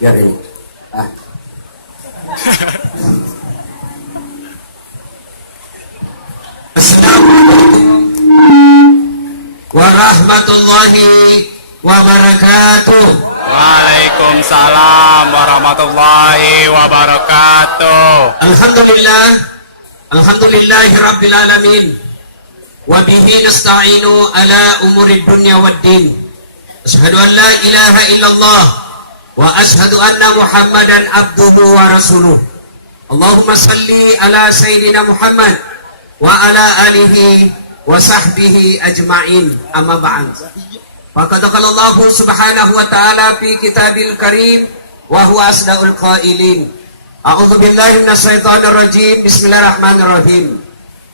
Biar ini. Assalamualaikum warahmatullahi wabarakatuh. Waalaikumsalam warahmatullahi wabarakatuh. Alhamdulillahi rabbil alamin. Wa bihi nasta'inu ala umurid dunya waddin. Asyhadu an la ilaha illallah wa ashhadu anna Muhammadan abduhu wa rasuluh. Allahumma salli ala sayyidina Muhammad wa ala alihi wa sahbihi ajma'in. Amma ba'd. Faqad qala Allah subhanahu wa ta'ala fi kitabil karim wa huwa asdaqul qailin. A'udzu billahi minasy syaithanir rajim. Bismillahirrahmanirrahim.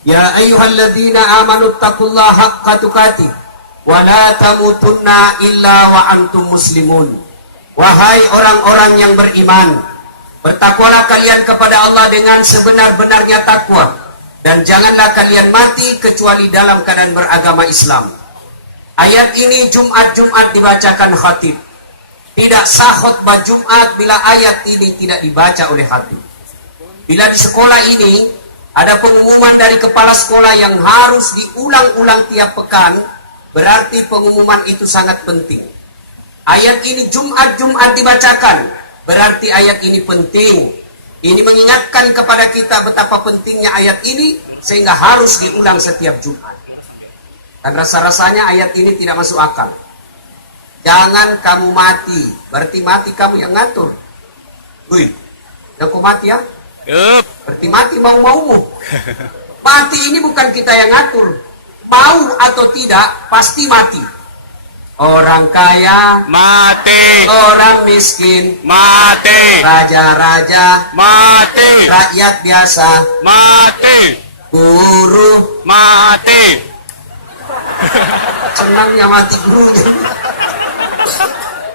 Ya ayyuhalladzina amanu taqullaha haqqa tuqatih wa la tamutunna illa wa antum muslimun. Wahai orang-orang yang beriman, bertakwalah kalian kepada Allah dengan sebenar-benarnya takwa, dan janganlah kalian mati kecuali dalam keadaan beragama Islam. Ayat ini Jumat-Jumat dibacakan khatib. Tidak sah khutbah Jumat bila ayat ini tidak dibaca oleh khatib. Bila di sekolah ini ada pengumuman dari kepala sekolah yang harus diulang-ulang tiap pekan, berarti pengumuman itu sangat penting. Ayat ini Jumat-Jumat dibacakan, berarti ayat ini penting. Ini mengingatkan kepada kita betapa pentingnya ayat ini, sehingga harus diulang setiap Jumat. Dan rasa-rasanya ayat ini tidak masuk akal. Jangan kamu mati, berarti mati kamu yang ngatur. Wih, udah kau mati ya? Yup. Berarti mati mau-maumu. Mati ini bukan kita yang ngatur. Mau atau tidak, pasti mati. Orang kaya Mati. orang miskin, Mati. raja-raja, Mati. rakyat biasa, Mati. guru. Mati. Senangnya mati gurunya.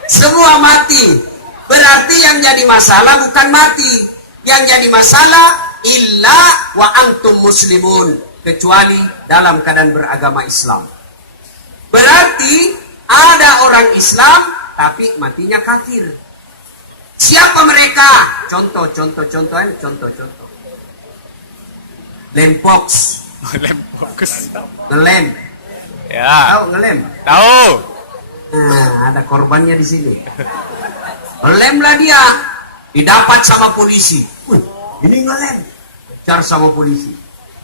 Semua mati. Berarti yang jadi masalah bukan mati. Yang jadi masalah illa wa antum muslimun, kecuali dalam keadaan beragama Islam. Berarti ada orang Islam tapi matinya kafir. Siapa mereka? Contoh. Lempox. Lempokus. Ngelem. Ya. Tahu ngelem? Tahu. Nah, ada korbannya di sini. Ngelemlah dia. Didapat sama polisi. Ini ngelem. Kejar sama polisi.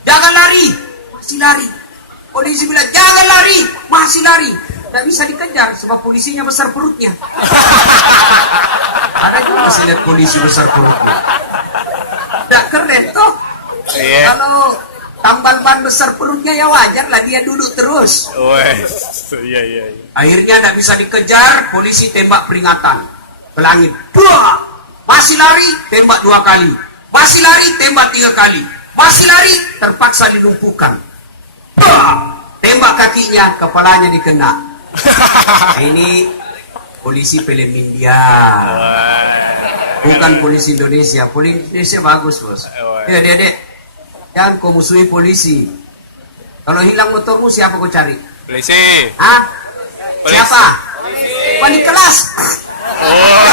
Jangan lari. Masih lari. Polisi bilang, jangan lari. Masih lari. Tidak bisa dikejar sebab polisinya besar perutnya. Ada juga saya lihat polisi besar perutnya. Tidak keren toh. Iya. Kalau tambal ban besar perutnya ya wajar lah dia duduk terus. Wes. Iya. Akhirnya tidak bisa dikejar, polisi tembak peringatan ke langit. Dua. Masih lari, tembak 2 kali. Masih lari, tembak 3 kali. Masih lari, terpaksa dilumpuhkan. Dua. Tembak kakinya, kepalanya dikena. Ini polisi film India, bukan polisi Indonesia. Polisi Indonesia bagus bos. Dek, jangan kau musuhi polisi. Kalau hilang motormu siapa kau cari? Polisi. Hah? Siapa? Wali kelas. Oh.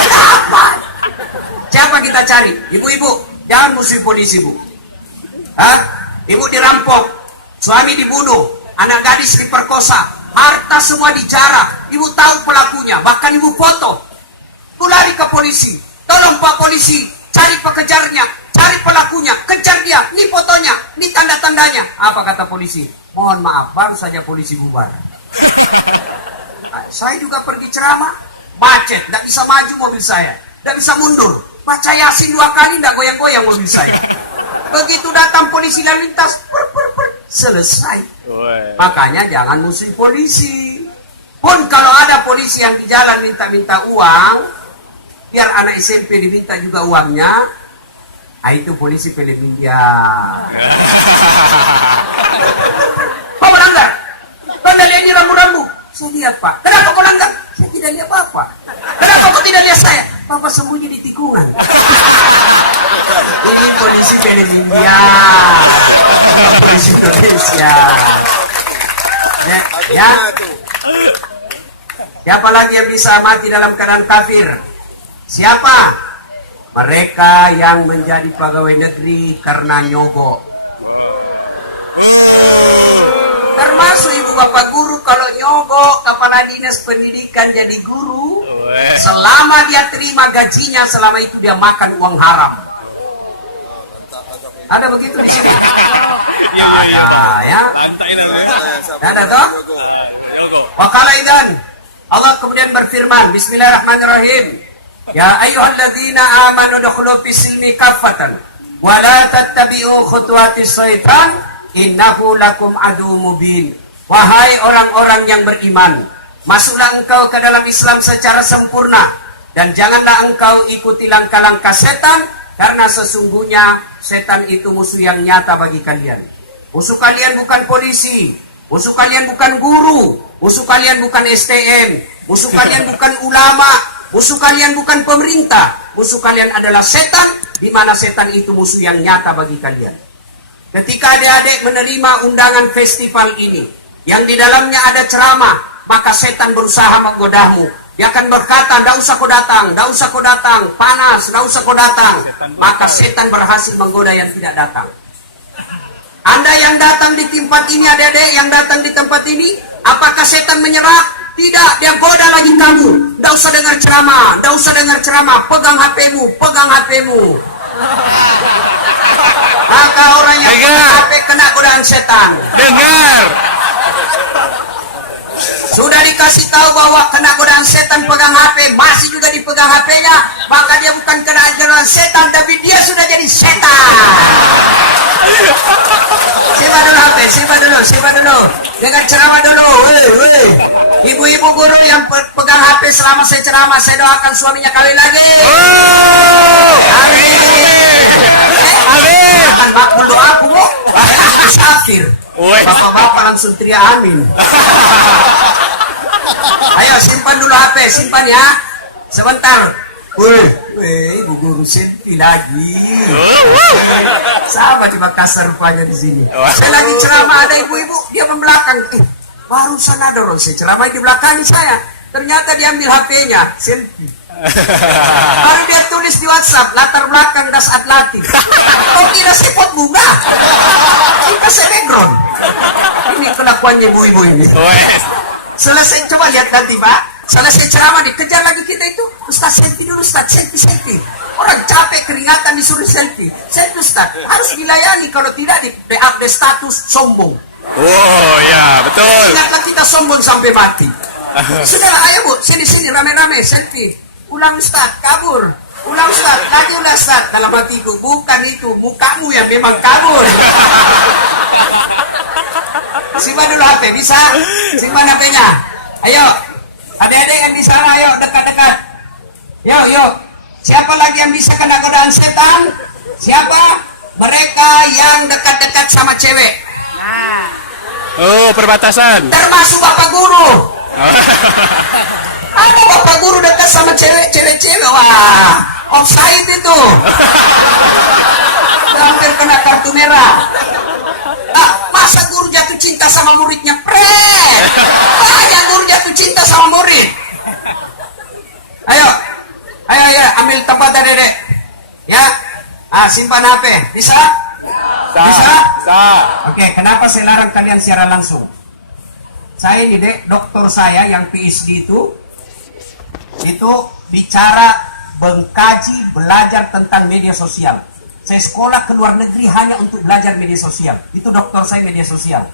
Siapa kita cari? Ibu-ibu, jangan musuhi polisi bu. Hah? Ibu dirampok, suami dibunuh, anak gadis diperkosa. Harta semua dijarah. Ibu tahu pelakunya, bahkan ibu foto. Ibu lari ke polisi. Tolong Pak Polisi, cari pekejarnya, cari pelakunya, kejar dia. Ini fotonya, ini tanda-tandanya. Apa kata polisi? Mohon maaf, baru saja polisi bubar. Saya juga pergi ceramah, macet, tidak bisa maju mobil saya, tidak bisa mundur. Baca Yasin 2 kali, tidak goyang-goyang mobil saya. Begitu datang polisi lalu lintas, selesai. Makanya jangan musuhi polisi. Pun kalau ada polisi polisi yang di jalan minta-minta uang, biar anak SMP diminta juga uangnya, itu polisi film India. Kau melanggar? Kau tidak lihat di rambu-rambu? Saya lihat, Pak. Kenapa kau melanggar? Saya tidak lihat apa-apa. Kenapa kau tidak lihat saya? Bapak sembunyi di tikungan. Ini polisi film India. Polisi Indonesia. Ya. Siapa lagi yang bisa mati dalam keadaan kafir? Siapa? Mereka yang menjadi pegawai negeri karena nyogok. Termasuk ibu bapak guru, kalau nyogok kepala dinas pendidikan jadi guru, selama dia terima gajinya, selama itu dia makan uang haram. Ada begitu di sini? Ada ya. Ada toh? Wakala idan. Allah kemudian berfirman, Bismillahirrahmanirrahim. Ya ayyuhalladzina amanu dukhulu fis-silmi kaffatan wa la tattabi'u khutuwatis syaitan innahu lakum adu mubin. Wahai orang-orang yang beriman, masuklah engkau ke dalam Islam secara sempurna dan janganlah engkau ikuti langkah-langkah setan, karena sesungguhnya setan itu musuh yang nyata bagi kalian. Musuh kalian bukan polisi, musuh kalian bukan guru, musuh kalian bukan STM, musuh kalian bukan ulama, musuh kalian bukan pemerintah, musuh kalian adalah setan, di mana setan itu musuh yang nyata bagi kalian. Ketika adik-adik menerima undangan festival ini, yang di dalamnya ada ceramah, maka setan berusaha menggodamu. Dia akan berkata, "Nggak usah kau datang, nggak usah kau datang, panas, nggak usah kau datang." Maka setan berhasil menggoda yang tidak datang. Anda yang datang di tempat ini, adik-adik yang datang di tempat ini, apakah setan menyerah? Tidak, dia goda lagi kamu. Nggak usah dengar ceramah, nggak usah dengar ceramah. Pegang HP-mu, pegang HP-mu. Maka orang yang punya HP kena godaan setan. Dengar. Sudah dikasih tahu bahwa kena godaan setan pegang HP, masih juga dipegang HP-nya, maka dia bukan kena godaan setan, tapi dia sudah jadi setan. Simpan dulu HP, simpan dulu. Dengan ceramah dulu. Ibu-ibu guru yang pegang HP selama saya ceramah, saya doakan suaminya kawin lagi. Amin. Amin. Akan makbul doaku, Bu. Musafir. Bapak-bapak langsung teriak amin. Ayo simpan dulu HP, simpan ya. Sebentar. Ibu guru selfie lagi. Sama di Makassar rupanya di sini. Saya lagi ceramah, ada ibu-ibu, dia membelakang. Barusan ada orang saya ceramah di belakang saya. Ternyata diambil HP-nya, selfie. Baru dia tulis di WhatsApp, latar belakang das Atlantik. Kau kira siput bunga? Ini kasih background. Ini kelakuannya ibu-ibu ini. Selesai, coba lihat nanti Pak. Selesai ceramah dikejar lagi kita itu. Ustaz selfie dulu Ustaz, selfie. Orang capek keringatan disuruh selfie. Selfie Ustaz, harus dilayani. Kalau tidak di update status sombong. Oh ya, betul. Ingatlah kita sombong sampai mati. Sudahlah, ayo Bu, sini rame-rame selfie. Ulang Ustaz, kabur. Ulang Ustaz, lagi ulang Ustaz. Dalam hatiku, bukan itu, mukamu yang memang kabur. Simpan dulu HP, bisa? Simpan HP-nya. Ayo, adik-adik yang di sana, ayo dekat-dekat. Yuk. Siapa lagi yang bisa kena godaan setan? Siapa? Mereka yang dekat-dekat sama cewek. Oh, perbatasan. Termasuk bapak guru. Ada bapak guru dekat sama cewek-cewek. Wah, offside itu. Hampir kena kartu merah. Masa guru jatuh cinta sama muridnya? Banyak guru jatuh cinta sama murid. Ayo, ambil tempat dedek. Ya, simpan HP. Bisa? Bisa? Oke, kenapa saya larang kalian siaran langsung? Saya ini dokter saya yang PhD itu bicara mengkaji, belajar tentang media sosial. Saya sekolah ke luar negeri hanya untuk belajar media sosial. Itu dokter saya media sosial.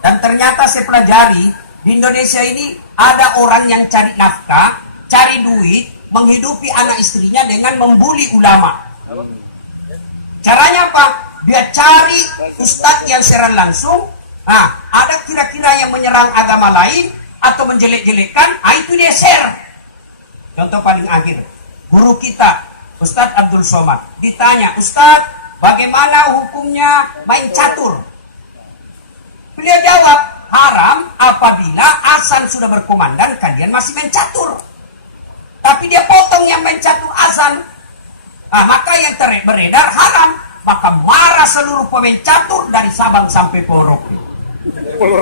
Dan ternyata saya pelajari, di Indonesia ini ada orang yang cari nafkah, cari duit, menghidupi anak istrinya dengan membuli ulama. Caranya apa? Dia cari ustadz yang siaran langsung. Ada kira-kira yang menyerang agama lain, atau menjelek-jelekkan, itu dia share. Contoh paling akhir, guru kita Ustadz Abdul Somad ditanya, Ustadz, bagaimana hukumnya main catur? Beliau jawab, haram apabila azan sudah berkumandang kalian masih main catur. Tapi dia potong yang main catur azan. Nah, maka yang beredar haram. Maka marah seluruh pemain catur dari Sabang sampai Merauke.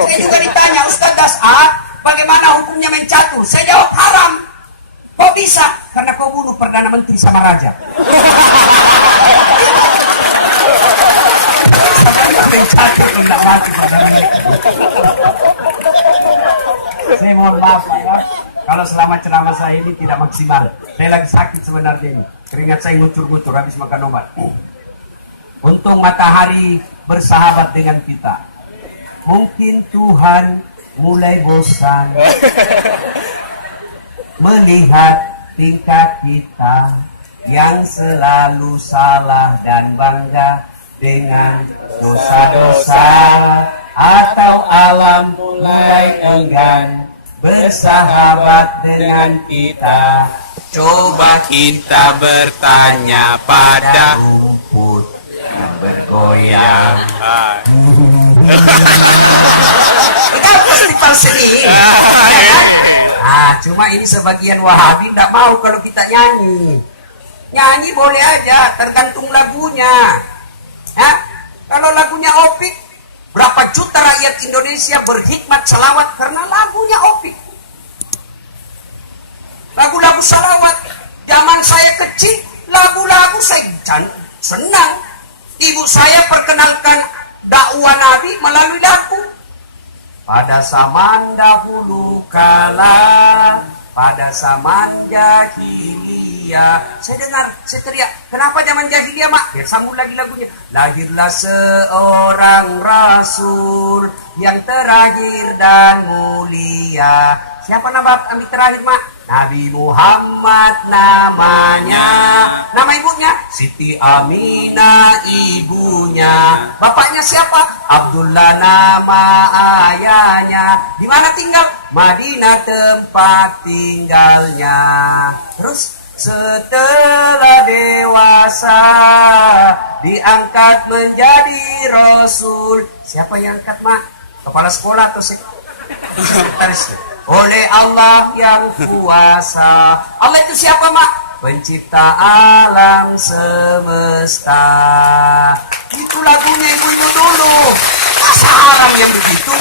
Saya juga ditanya, Ustadz Das'ad, bagaimana hukumnya main catur? Saya jawab haram. Kok bisa? Karena kau bunuh Perdana Menteri sama Raja. Main catur tidak mati. Saya mohon maaf ya, kalau selama ceramah saya ini tidak maksimal. Saya lagi sakit sebenarnya ini. Keringat saya ngucur-ngucur habis makan obat. Untung matahari bersahabat dengan kita. Mungkin Tuhan mulai bosan melihat tingkah kita yang selalu salah dan bangga dengan dosa-dosa, atau alam mulai enggan bersahabat dengan kita. Coba kita bertanya pada rumput yang bergoyang. Kita festival seni. Cuma ini sebagian Wahabi tidak mau kalau kita nyanyi. Nyanyi boleh aja, tergantung lagunya. Kalau lagunya Opik, berapa juta rakyat Indonesia berhikmat selawat karena lagunya Opik. Lagu-lagu salawat zaman saya kecil, lagu-lagu saya senang. Ibu saya perkenalkan dakwah Nabi melalui lagu. Pada zaman dahulu kala, pada zaman jahiliyah. Saya dengar, saya teriak, kenapa zaman jahiliyah, Mak? Ya, sambung lagi lagunya. Lahirlah seorang rasul yang terakhir dan mulia. Siapa nama Nabi terakhir, Mak? Nabi Muhammad namanya. Nama ibunya? Siti Aminah ibunya. Bapaknya siapa? Abdullah nama ayahnya. Di mana tinggal? Madinah tempat tinggalnya. Terus setelah dewasa diangkat menjadi rasul. Siapa yang angkat, Mak? Kepala sekolah atau sekretaris? Oleh Allah yang kuasa. Allah itu siapa, Mak? Pencipta alam semesta. Itu lagunya ibu-ibu dulu. Masa haram yang begitu?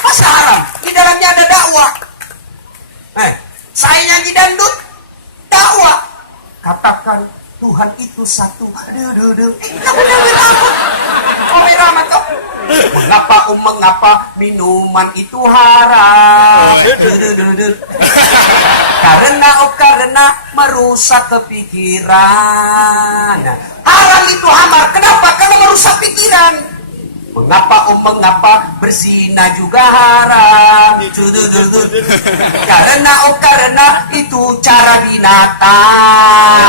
Masa haram? Di dalamnya ada dakwah. Saya nyanyi dangdut, dakwah. Katakan Tuhan itu satu. Mengapa minuman itu haram? Karena merusak kepikiran. Haram itu hamar. Kenapa? Karena merusak pikiran. Mengapa berzina juga haram? Karena itu cara binatang.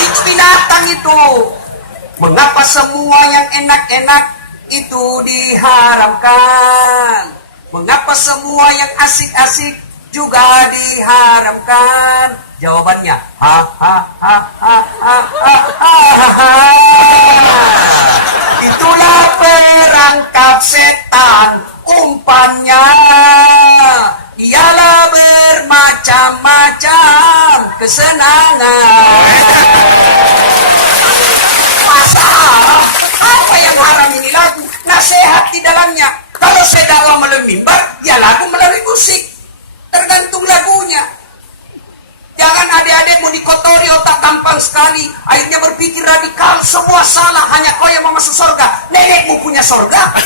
Itu binatang itu. Mengapa semua yang enak-enak itu diharamkan? Mengapa semua yang asik-asik juga diharamkan? Jawabannya, itulah perangkap setan, umpannya ialah bermacam-macam kesenangan. Masa haram? Apa yang haram ini lagu? Nasihat di dalamnya. Kalau saya dakwah melalui mimbar, ya lagu melalui musik. Tergantung lagunya. Jangan adik-adik mau dikotori otak gampang sekali. Akhirnya berpikir radikal, semua salah, hanya kau yang mau masuk surga. Nenekmu punya surga.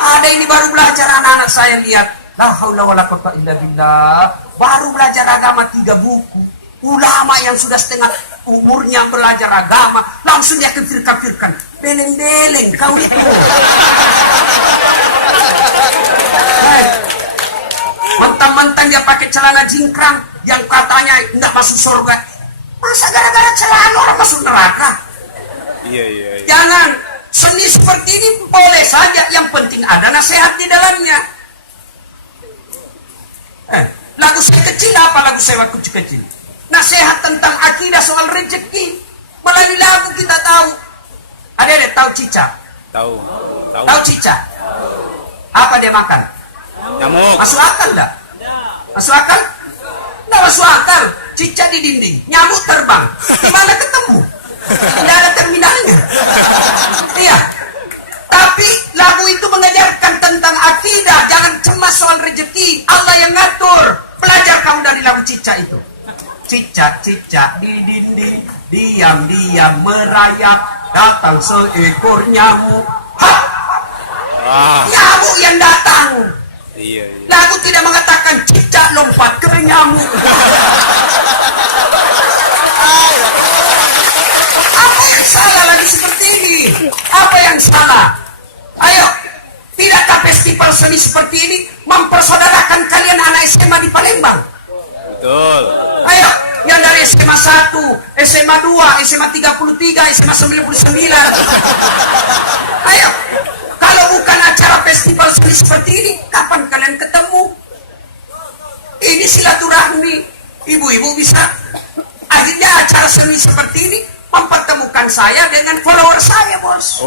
Ada ini baru belajar anak-anak saya lihat. La haula wala quwwata illa billah. Baru belajar agama 3 buku. Ulama yang sudah setengah umurnya belajar agama, langsung dia kafir-kafirkan. Beleng-beleng kau itu. Mentang-mentang dia pakai celana jingkrang yang katanya nggak masuk surga. Masa gara-gara celana orang masuk neraka? Iya. Jangan. Seni seperti ini boleh saja, yang penting ada nasihat di dalamnya. Lagu saya kecil apa lagu saya waktu kecil? Nasihat tentang akidah soal rezeki. Melalui lagu kita tahu. Ada tahu cicak? Tahu. Tahu cicak? Apa dia makan? Nyamuk. Masuk akal enggak? Masuk akal? Enggak masuk akal. Cicak di dinding, nyamuk terbang. Di mana ketemu? Tidak ada terminalnya. Iya. Tapi lagu itu mengajarkan tentang akidah. Jangan cemas soal rezeki. Allah yang ngatur. Belajar kamu dari lagu cicak itu. Cicak-cicak di dinding, diam-diam merayap, datang seekor nyamuk. Hah! Nyamuk yang datang. Iya. Lagu tidak mengatakan cicak lompat ke nyamuk. Apa yang salah lagi seperti ini? Apa yang salah? Ayo, tidakkah festival seni seperti ini mempersaudarakan kalian anak SMA di Palembang? Betul. Ayo, yang dari SMA 1, SMA 2, SMA 33, SMA 99. Ayo, kalau bukan acara festival seni seperti ini, kapan kalian ketemu? Ini silaturahmi. Ibu-ibu bisa. Akhirnya acara seni seperti ini mempertemukan saya dengan follower saya, bos.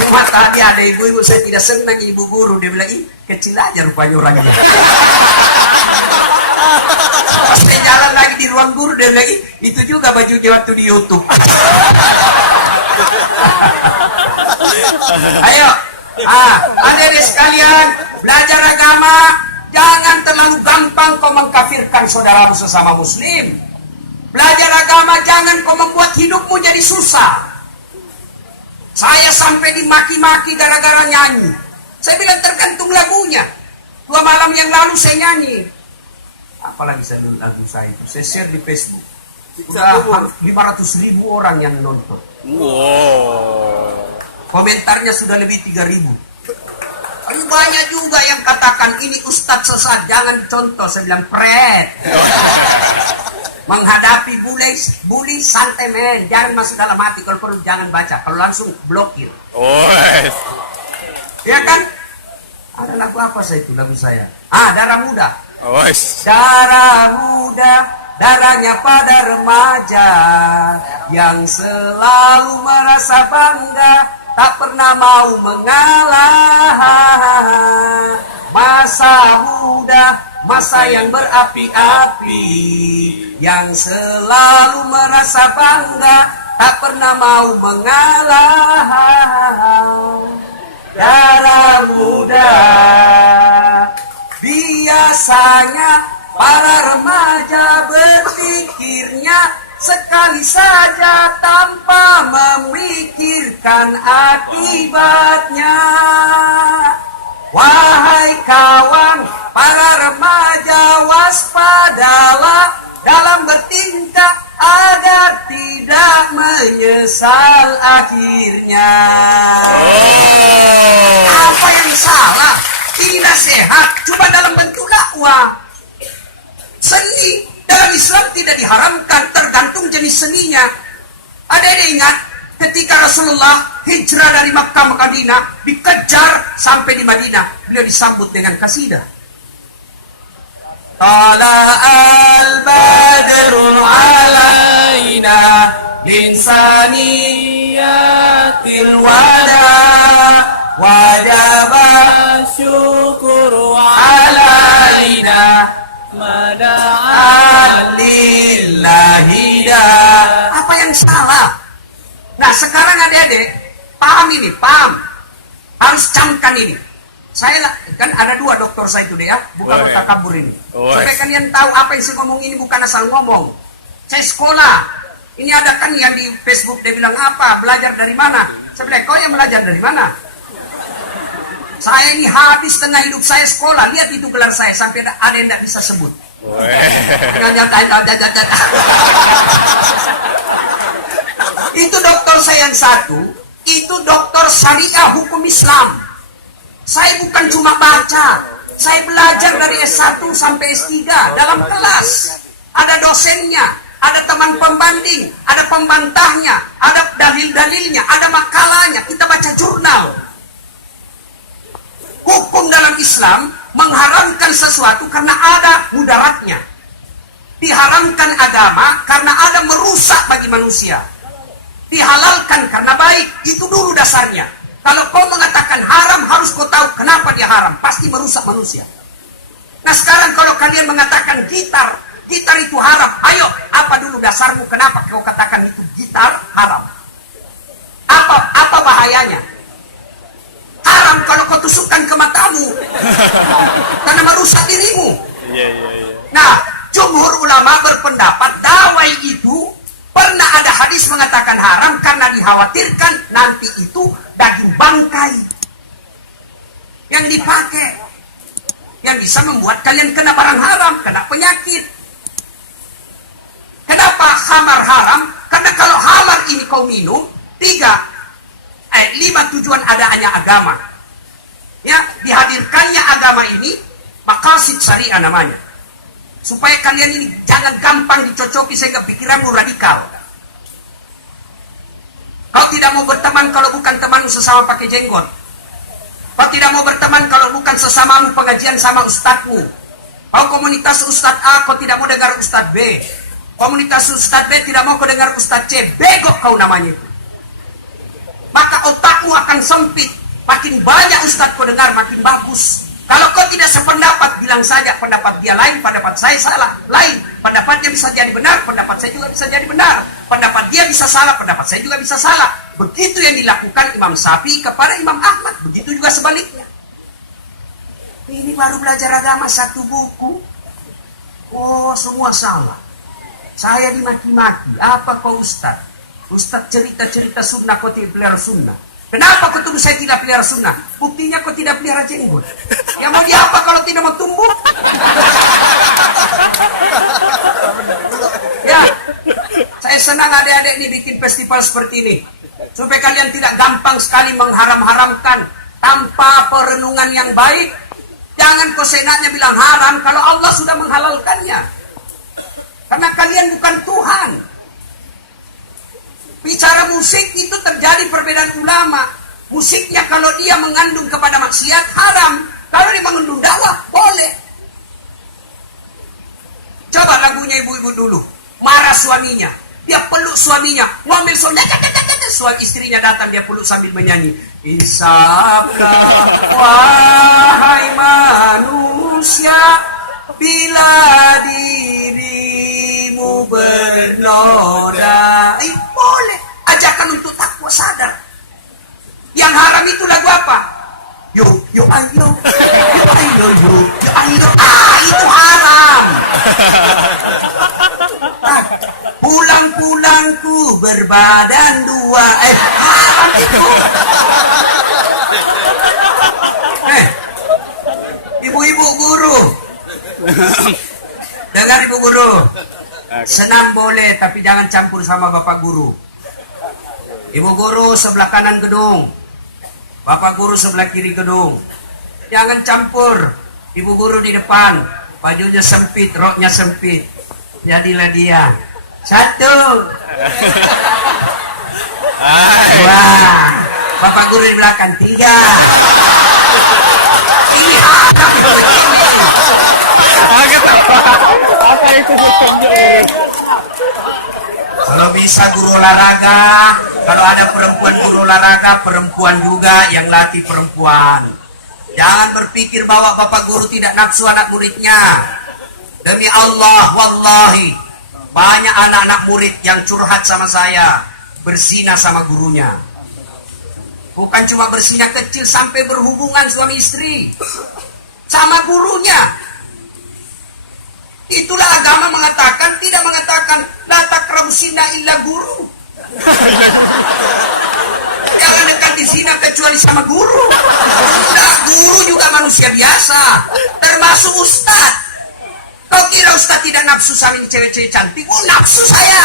Cuma tadi ada ibu-ibu, saya tidak senang ibu guru. Dia bilang, ih kecil aja rupanya orangnya. Pas saya jalan lagi di ruang guru, dia bilang, ih itu juga bajunya waktu di YouTube. Ayo, adik-adik sekalian, belajar agama. Jangan terlalu gampang kau mengkafirkan saudaramu sesama muslim. Belajar agama, jangan kau membuat hidupmu jadi susah. Saya sampai dimaki-maki gara-gara nyanyi. Saya bilang tergantung lagunya. 2 malam yang lalu saya nyanyi. Apalagi saya lagu saya itu. Saya share di Facebook. Udah 500.000 orang yang nonton. Wow. Komentarnya sudah lebih 3.000. Tapi banyak juga yang katakan ini ustadz sesat, jangan contoh. Saya bilang pret. Menghadapi bully santai men, jangan masuk dalam hati. Kalau perlu jangan baca, kalau langsung blokir. Ya kan? Ada lagu apa saya itu, lagu saya? Darah Muda. Darah muda, darahnya pada remaja yang selalu merasa bangga, tak pernah mau mengalah. Masa muda, masa yang berapi-api, yang selalu merasa bangga, tak pernah mau mengalah. Darah muda. Biasanya para remaja berpikirnya sekali saja tanpa memikirkan akibatnya. Wahai kawan, para remaja waspadalah dalam bertindak agar tidak menyesal akhirnya. Apa yang salah? Tidak sehat, cuma dalam bentuk dakwah. Seni dalam Islam tidak diharamkan, tergantung jenis seninya. Ada yang ingat ketika Rasulullah hijrah dari Makkah ke Madinah, dikejar sampai di Madinah, beliau disambut dengan kasidah. Tala al-badru alaina min saniyatil wada wajaba syukuru alaina mada'an lillahida. Apa yang salah? Nah sekarang adik-adik paham ini, paham. Harus camkan ini. Saya kan ada 2 doktor saya itu deh ya, bukan otak kabur ini. Supaya kalian tahu apa yang saya ngomong ini bukan asal ngomong. Saya sekolah. Ini ada kan yang di Facebook dia bilang apa? Belajar dari mana? Saya bilang kau yang belajar dari mana? Saya ini habis tengah hidup saya sekolah. Lihat itu gelar saya sampai ada yang tidak bisa sebut. Itu dokter saya yang satu, itu dokter syariah hukum Islam. Saya bukan cuma baca, saya belajar dari S1 sampai S3 dalam kelas. Ada dosennya, ada teman pembanding, ada pembantahnya, ada dalil-dalilnya, ada makalahnya. Kita baca jurnal. Hukum dalam Islam mengharamkan sesuatu karena ada mudaratnya. Diharamkan agama karena ada merusak bagi manusia. Dihalalkan karena baik. Itu dulu dasarnya. Kalau kau mengatakan haram, harus kau tahu kenapa dia haram. Pasti merusak manusia. Nah sekarang kalau kalian mengatakan gitar itu haram. Ayo, apa dulu dasarmu kenapa kau katakan itu gitar haram? Apa bahayanya? Haram kalau kau tusukkan ke matamu. Karena merusak dirimu. Nah, jumhur ulama berpendapat dawai itu pernah ada hadis mengatakan haram karena dikhawatirkan nanti itu daging bangkai yang dipakai, yang bisa membuat kalian kena barang haram, kena penyakit. Kenapa khamar haram? Karena kalau khamar ini kau minum, 5 tujuan adanya agama. Ya, dihadirkannya agama ini maqasid syariah namanya. Supaya kalian ini jangan gampang dicocoki sehingga pikiranmu radikal. Kau tidak mau berteman kalau bukan teman sesama pakai jenggot. Kau tidak mau berteman kalau bukan sesamamu pengajian sama ustadzmu. Kau komunitas ustadz A, kau tidak mau dengar ustadz B. Komunitas ustadz B tidak mau kau dengar ustadz C. Bego kau namanya itu. Maka otakmu akan sempit. Makin banyak ustadz kau dengar, makin bagus. Kalau kau tidak sependapat, bilang saja pendapat dia lain, pendapat saya salah. Lain, pendapatnya bisa jadi benar, pendapat saya juga bisa jadi benar. Pendapat dia bisa salah, pendapat saya juga bisa salah. Begitu yang dilakukan Imam Syafi'i kepada Imam Ahmad. Begitu juga sebaliknya. Ini baru belajar agama 1 buku. Oh, semua salah. Saya dimaki-maki. Apa kau ustaz? Ustaz cerita-cerita sunnah, kau tidak pelihara sunnah. Kenapa kau tuduh saya tidak pelihara sunnah? Buktinya kau tidak pelihara jenggot. Yang mau diapa kalau tidak mau tumbuh? Ya, saya senang adik-adik ini bikin festival seperti ini. Supaya kalian tidak gampang sekali mengharam-haramkan tanpa perenungan yang baik. Jangan kau seenaknya bilang haram kalau Allah sudah menghalalkannya. Karena kalian bukan Tuhan. Bicara musik itu terjadi perbedaan ulama. Musiknya kalau dia mengandung kepada maksiat haram. Kalau dia mengandung dakwah boleh. Coba lagunya ibu-ibu dulu. Marah suaminya. Dia peluk suaminya. Ngambil suaminya. Suami istrinya datang, dia peluk sambil menyanyi. Insaflah wahai manusia, bila dirimu bernoda. Boleh. Ajakan untuk takwa sadar. Yang haram itu lagu apa? Yo ayo. Yo ayo. Itu haram. Pulang-pulangku berbadan 2. Haram itu. Ibu-ibu guru. Dengar ibu guru. Senam boleh, tapi jangan campur sama bapak guru. Ibu guru sebelah kanan gedung, bapak guru sebelah kiri gedung. Jangan campur. Ibu guru di depan, bajunya sempit, roknya sempit. Jadilah dia. 1. Wah, bapak guru di belakang 3. Ini apa begini? Kalau bisa guru olahraga, kalau ada perempuan guru olahraga, perempuan juga, yang laki perempuan. Jangan berpikir bahwa bapak guru tidak nafsu anak muridnya. Demi Allah, wallahi, banyak anak-anak murid yang curhat sama saya, berzina sama gurunya. Bukan cuma berzina kecil, sampai berhubungan suami istri sama gurunya. Itulah agama mengatakan, tidak mengatakan la taqrabu zina illa guru. Jangan dekati zina kecuali sama guru. Nah, guru juga manusia biasa, termasuk ustaz. Kau kira ustaz tidak nafsu sama ini cewek-cewek cantik? Oh, nafsu saya.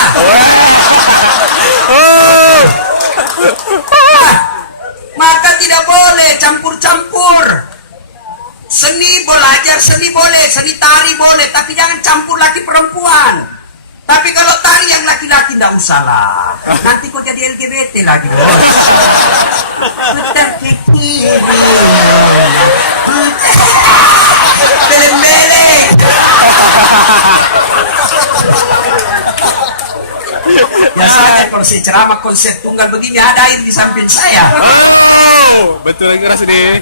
Maka tidak boleh campur-campur. Seni belajar, seni boleh, seni tari boleh, tapi jangan campur laki perempuan. Tapi kalau tari yang laki-laki tidak usah lah. Nanti kau jadi LGBT lagi, bos. Putar ke kiri. Beleng-beleng. Biasanya kalau saya ceramah konsep tunggal begini ada air di samping saya. Oh, betul yang keras ini.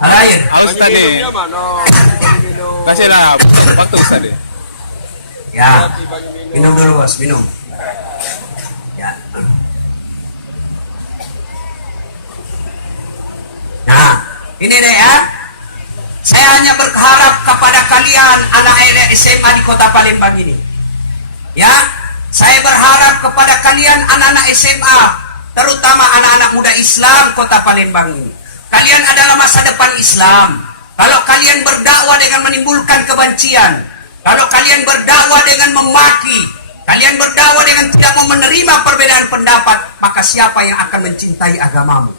Ada air. Aus tadi. Kasihlah waktu Ustaz nih. Ya, minum dulu bos, minum. Ya. Nah, ini deh ya. Saya hanya berharap kepada kalian anak-anak SMA di Kota Palembang ini. Ya, saya berharap kepada kalian anak-anak SMA, terutama anak-anak muda Islam Kota Palembang ini. Kalian adalah masa depan Islam. Kalau kalian berdakwah dengan menimbulkan kebencian, kalau kalian berdakwah dengan memaki, kalian berdakwah dengan tidak mau menerima perbedaan pendapat, maka siapa yang akan mencintai agamamu?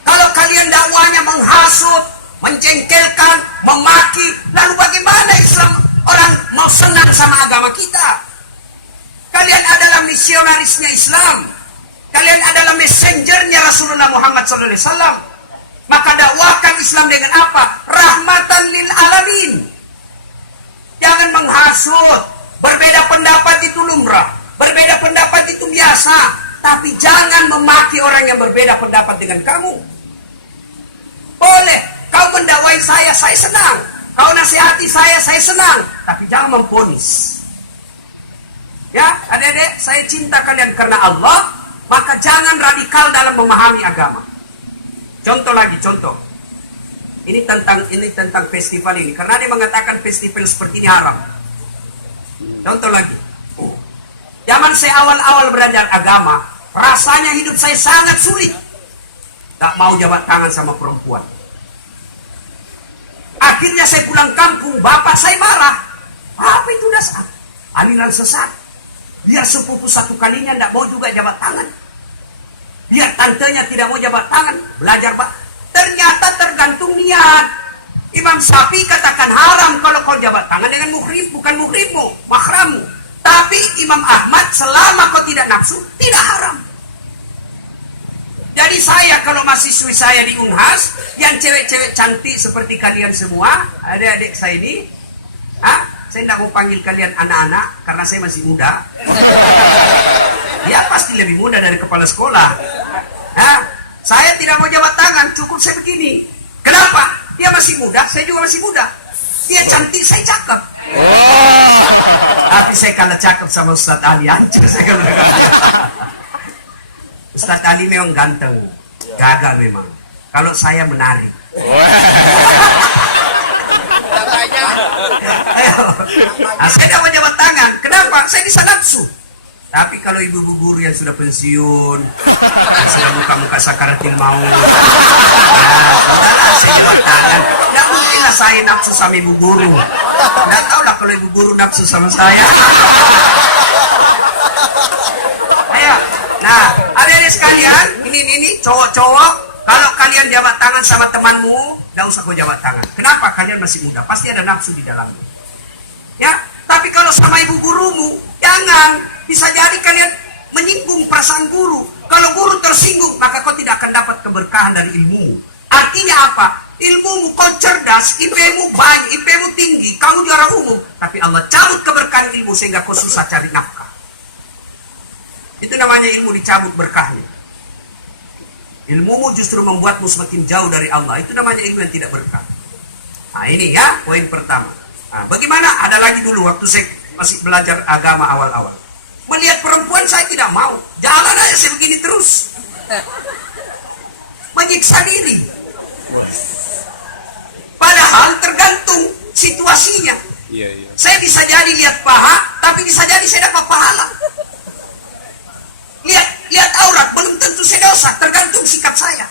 Kalau kalian dakwahnya menghasut, mencengkelkan, memaki, lalu bagaimana Islam orang mau senang sama agama kita? Kalian adalah misionarisnya Islam. Kalian adalah messengernya Rasulullah Muhammad SAW. Maka dakwahkan Islam dengan apa? Rahmatan lil alamin. Jangan menghasut. Berbeda pendapat itu lumrah. Berbeda pendapat itu biasa. Tapi jangan memaki orang yang berbeda pendapat dengan kamu. Boleh. Kau mendakwai saya senang. Kau nasihati saya senang. Tapi jangan memponis. Ya, adik-adik, saya cinta kalian karena Allah. Maka jangan radikal dalam memahami agama. Contoh lagi, contoh. Ini tentang festival ini. Karena dia mengatakan festival seperti ini haram. Contoh lagi. Zaman saya awal-awal belajar agama, rasanya hidup saya sangat sulit. Tak mau jabat tangan sama perempuan. Akhirnya saya pulang kampung, bapak saya marah. Apa itu dasar? Aliran sesat. Biar sepupu satu kalinya tidak mau juga jabat tangan. Biar tantenya tidak mau jabat tangan. Belajar pak. Ternyata tergantung niat. Imam Syafi'i katakan haram kalau kau jabat tangan dengan muhrim. Bukan muhrimmu, mahrammu. Tapi Imam Ahmad selama kau tidak nafsu, tidak haram. Jadi saya kalau mahasiswi saya di Unhas, yang cewek-cewek cantik seperti kalian semua, adik-adik saya ini, saya tidak mau panggil kalian anak-anak karena saya masih muda. Dia pasti lebih muda dari kepala sekolah. Saya tidak mau jabat tangan, cukup saya begini. Kenapa? Dia masih muda, saya juga masih muda. Dia cantik, saya cakep. Tapi saya kalah cakep sama Ustaz Ali. Hancur saya kalah dia. Ustaz Ali memang ganteng, gagah memang. Kalau saya menarik. Saya tidak mau jabat tangan. Kenapa? Saya bisa nafsu. Tapi kalau ibu-ibu guru yang sudah pensiun, yang sudah muka-muka sakaratil maut, saya jabat tangan. Tidak mungkinlah saya nafsu sama ibu guru. Tidak tahulah kalau ibu guru nafsu sama saya. Ayo. Nah, adik-adik sekalian, ini cowok-cowok, kalau kalian jabat tangan sama temanmu, tidak usah kau jabat tangan. Kenapa? Kalian masih muda, pasti ada nafsu di dalamnya. Ya, tapi kalau sama ibu gurumu, jangan. Bisa jadi kalian menyinggung perasaan guru. Kalau guru tersinggung, maka kau tidak akan dapat keberkahan dari ilmumu. Artinya apa? Ilmumu kau cerdas, IP-mu banyak, IP-mu tinggi, kamu juara umum. Tapi Allah cabut keberkahan ilmu sehingga kau susah cari nafkah. Itu namanya ilmu dicabut berkahnya. Ilmumu justru membuatmu semakin jauh dari Allah. Itu namanya ilmu yang tidak berkah. Nah ini ya, poin pertama. Nah, bagaimana? Ada lagi dulu waktu saya masih belajar agama awal-awal. Melihat perempuan saya tidak mau. Jalan aja saya begini terus. Menyiksa diri. Padahal tergantung situasinya. Iya. Saya bisa jadi lihat paha, tapi bisa jadi saya dapat pahala. Lihat aurat, belum tentu saya dosa. Tergantung sikap saya.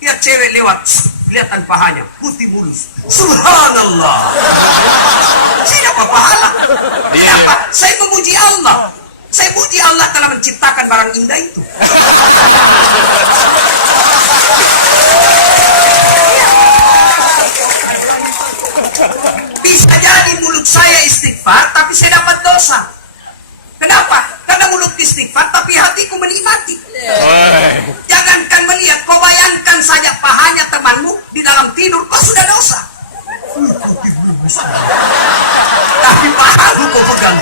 Lihat cewek lewat, kelihatan pahanya, putih mulus. Subhanallah. Saya dapat pahala. Kenapa? Saya memuji Allah. Saya puji Allah telah menciptakan barang indah itu. Bisa jadi tapi saya dapat dosa. Kenapa? Karena mulut istighfar, tapi hatiku menikmati. Jangankan melihat, kau bayangkan saja pahanya temanmu di dalam tidur, kau sudah dosa. Tapi pahamu kau pegang.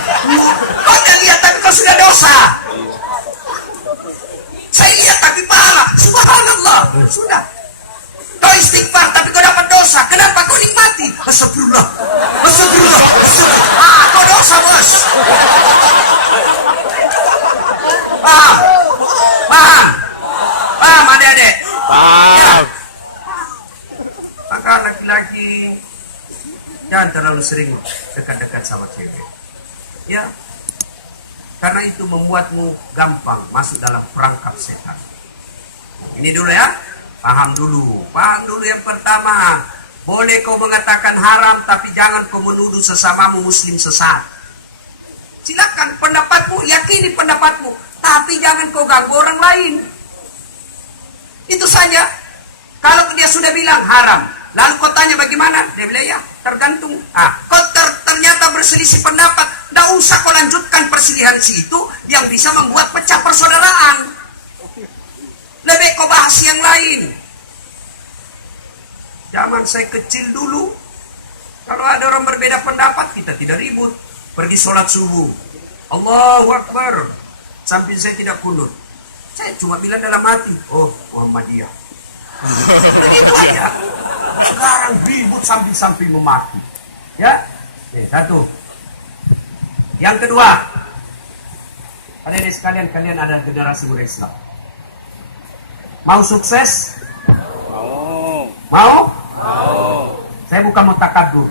Kau tidak lihat, tapi kau sudah dosa. Saya lihat, tapi pahala. Subhanallah. Sudah. Kau istighfar, tapi kau dapat dosa. Kenapa? Kau nikmati. Astagfirullah. Astagfirullah. Kau dosa, bos. Paham? Paham? Paham, adik-adik? Paham. Ya. Maka laki-laki jangan terlalu sering dekat-dekat sama cewek. Ya. Karena itu membuatmu gampang masuk dalam perangkap setan. Ini dulu ya. Paham dulu. Paham dulu yang pertama. Boleh kau mengatakan haram, tapi jangan kau menuduh sesamamu muslim sesat. Silakan pendapatmu, yakini pendapatmu. Tapi jangan kau ganggu orang lain. Itu saja. Kalau dia sudah bilang haram, lalu kau tanya bagaimana? Dia bilang ya, tergantung. Kau ternyata berselisih pendapat. Tidak usah kau lanjutkan perselisihan itu yang bisa membuat pecah persaudaraan. Lebih kau bahas yang lain. Zaman saya kecil dulu, kalau ada orang berbeda pendapat, kita tidak ribut. Pergi sholat subuh. Allahu Akbar. Sambil saya tidak kunut. Saya cuma bilang dalam hati, oh Muhammadiyah. Begitu aja. Sekarang ribut sambil memaki. Ya, satu. Yang kedua, adik-adik sekalian, kalian adalah generasi muda Islam. Mau sukses? Mau. Mau? Mau. Saya bukan mau takabur.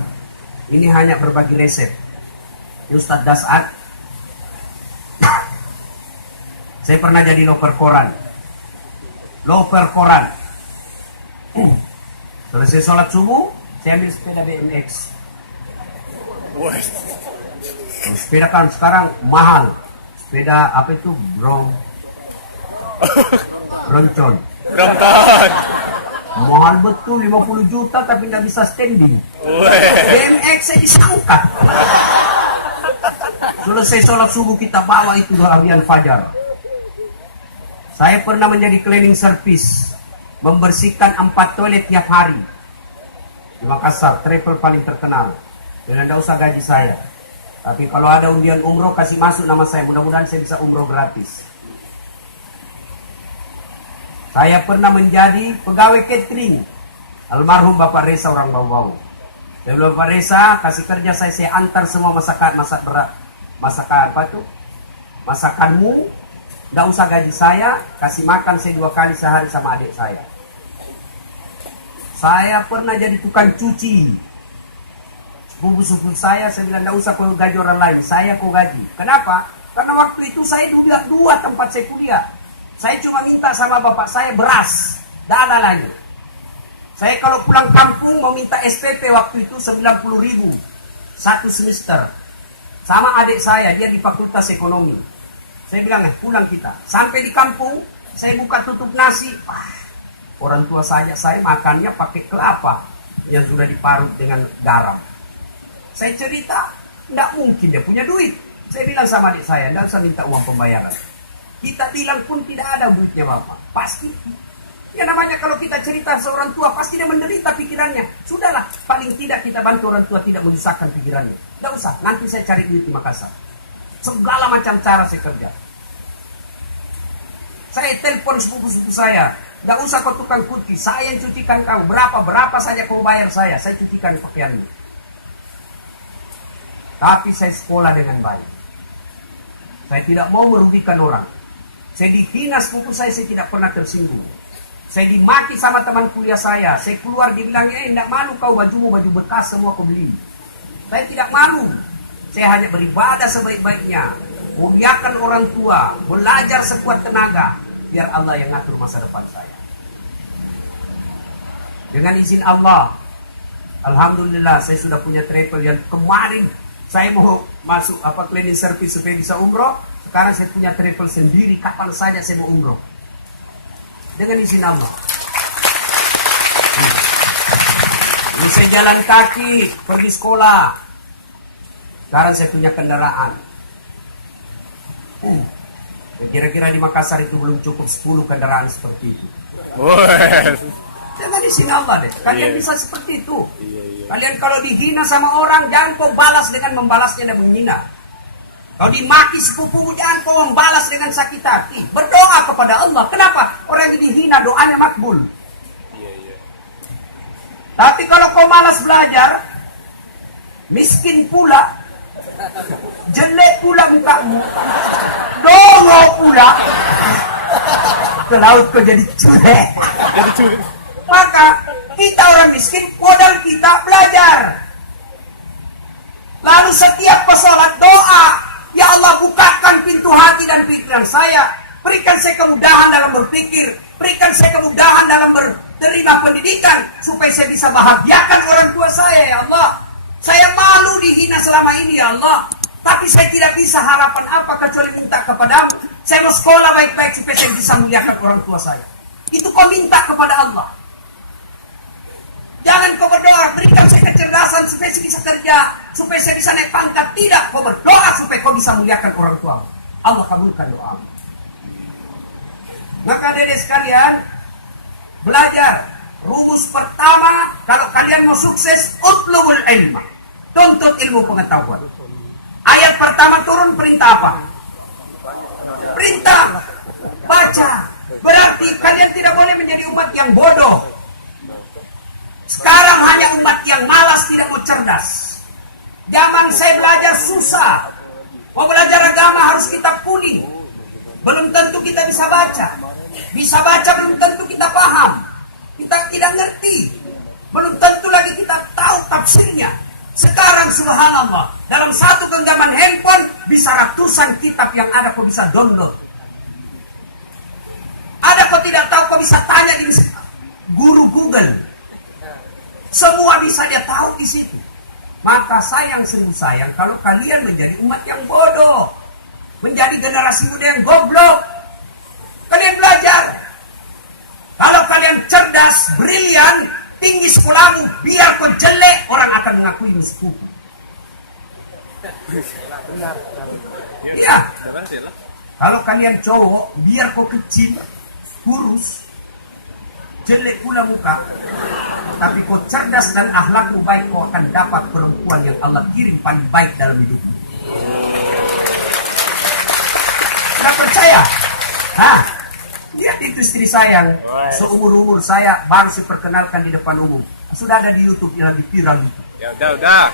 Ini hanya berbagi resep. Ustadz Das'ad, saya pernah jadi loper koran. Selesai sholat subuh, saya ambil sepeda BMX. Woi. Sepeda kan sekarang mahal. Sepeda apa itu? Broncon. Ramtan. Mahal betul, 50 juta tapi nggak bisa standing. BMX saya bisa angkat. Selesai sholat subuh kita bawa itu harian fajar. Saya pernah menjadi cleaning service, membersihkan 4 toilet tiap hari di Makassar, travel paling terkenal. Dan tidak usah gaji saya. Tapi kalau ada undian umroh, kasih masuk nama saya. Mudah-mudahan saya bisa umroh gratis. Saya pernah menjadi pegawai catering. Almarhum Bapak Reza orang Bau-Bau. Dan Bapak Reza kasih kerja saya antar semua masakanmu. Tidak usah gaji saya, kasih makan saya 2 kali sehari sama adik saya. Saya pernah jadi tukang cuci. Sepupu saya bilang, tidak usah kau gaji orang lain, saya kau gaji. Kenapa? Karena waktu itu saya dua tempat saya kuliah. Saya cuma minta sama bapak saya beras, tidak ada lagi. Saya kalau pulang kampung mau minta SPP waktu itu 90.000 1 semester. Sama adik saya, dia di Fakultas Ekonomi. Saya bilang, pulang kita. Sampai di kampung, saya buka tutup nasi. Orang tua saya makannya pakai kelapa yang sudah diparut dengan garam. Saya cerita, tidak mungkin dia punya duit. Saya bilang sama adik saya, tidak usah minta uang pembayaran. Kita bilang pun tidak ada duitnya bapak. Pasti. Ya namanya kalau kita cerita seorang tua, pasti dia menderita pikirannya. Sudahlah, paling tidak kita bantu orang tua tidak menyusahkan pikirannya. Tidak usah, nanti saya cari duit di Makassar. Segala macam cara saya kerja. Saya telepon sepupu-sepupu saya. Tidak usah kau tukang cuci, saya yang cucikan kamu. Berapa saja kau bayar saya cucikan pakaianmu. Tapi saya sekolah dengan baik. Saya tidak mau merugikan orang. Saya dihina sepupu saya tidak pernah tersinggung. Saya dimaki sama teman kuliah saya keluar dibilangnya, tidak malu kau baju bekas semua kau beli. Saya tidak malu. Saya hanya beribadah sebaik-baiknya. Muliakan orang tua, belajar sekuat tenaga. Biar Allah yang ngatur masa depan saya. Dengan izin Allah, alhamdulillah saya sudah punya travel yang kemarin saya mau masuk cleaning service supaya bisa umroh. Sekarang saya punya travel sendiri, kapan saja saya mau umroh. Dengan izin Allah. Ini saya jalan kaki, pergi sekolah. Sekarang saya punya kendaraan. Kira-kira di Makassar itu belum cukup 10 kendaraan seperti itu. Wes. Jangan di sini Allah deh. Kalian Iya. bisa seperti itu. Iya. Kalian kalau dihina sama orang, jangan kau balas dengan membalasnya dan menghina. Kalau dimaki sepupumu, jangan kau membalas dengan sakit hati. Berdoa kepada Allah. Kenapa? Orang yang dihina doanya makbul. Iya. Tapi kalau kau malas belajar, miskin pula, jelek pula mukamu, dongo pula, ke laut kau jadi cuek. Jadi cuy. Maka kita orang miskin, modal kita belajar. Lalu setiap pesalat doa, ya Allah bukakan pintu hati dan pikiran saya. Berikan saya kemudahan dalam berpikir. Berikan saya kemudahan dalam menerima pendidikan. Supaya saya bisa bahagiakan orang tua saya, ya Allah. Saya malu dihina selama ini, ya Allah. Tapi saya tidak bisa harapan apa kecuali minta kepadamu. Saya mau sekolah baik-baik supaya saya bisa muliakan orang tua saya. Itu kau minta kepada Allah. Jangan kau berdoa, berikan saya kecerdasan supaya saya bisa kerja, supaya saya bisa naik pangkat. Tidak, kau berdoa supaya kau bisa muliakan orang tua. Allah kabulkan doa. Maka adik sekalian, belajar. Rumus pertama, kalau kalian mau sukses, utlubul ilma. Tuntut ilmu pengetahuan. Ayat pertama turun perintah apa? Perintah. Baca. Berarti kalian tidak boleh menjadi umat yang bodoh. Sekarang hanya umat yang malas, tidak mau cerdas. Zaman saya belajar susah. Mau belajar agama harus kita kuning. Belum tentu kita bisa baca. Bisa baca belum tentu kita paham. Kita tidak ngerti. Belum tentu lagi kita tahu tafsirnya. Sekarang subhanallah, dalam satu genggaman handphone bisa ratusan kitab yang ada kau bisa download. Ada kau tidak tahu kau bisa tanya di guru Google. Semua bisa dia tahu di situ. Maka sayang sungguh sayang kalau kalian menjadi umat yang bodoh, menjadi generasi muda yang goblok. Kalian belajar. Kalau kalian cerdas, brilian, tinggi sekolahmu, biar kau jelek, orang akan mengakui sepupu. Iya. Kalau kalian cowok, biar kau kecil, kurus, jelek pula muka, tapi kau cerdas dan akhlakmu baik, kau akan dapat perempuan yang Allah kirim paling baik dalam hidupmu. Tidak percaya? Hah? Lihat itu istri saya yang seumur-umur saya baru saya perkenalkan di depan umum. Sudah ada di YouTube yang lagi viral itu. Ya udah.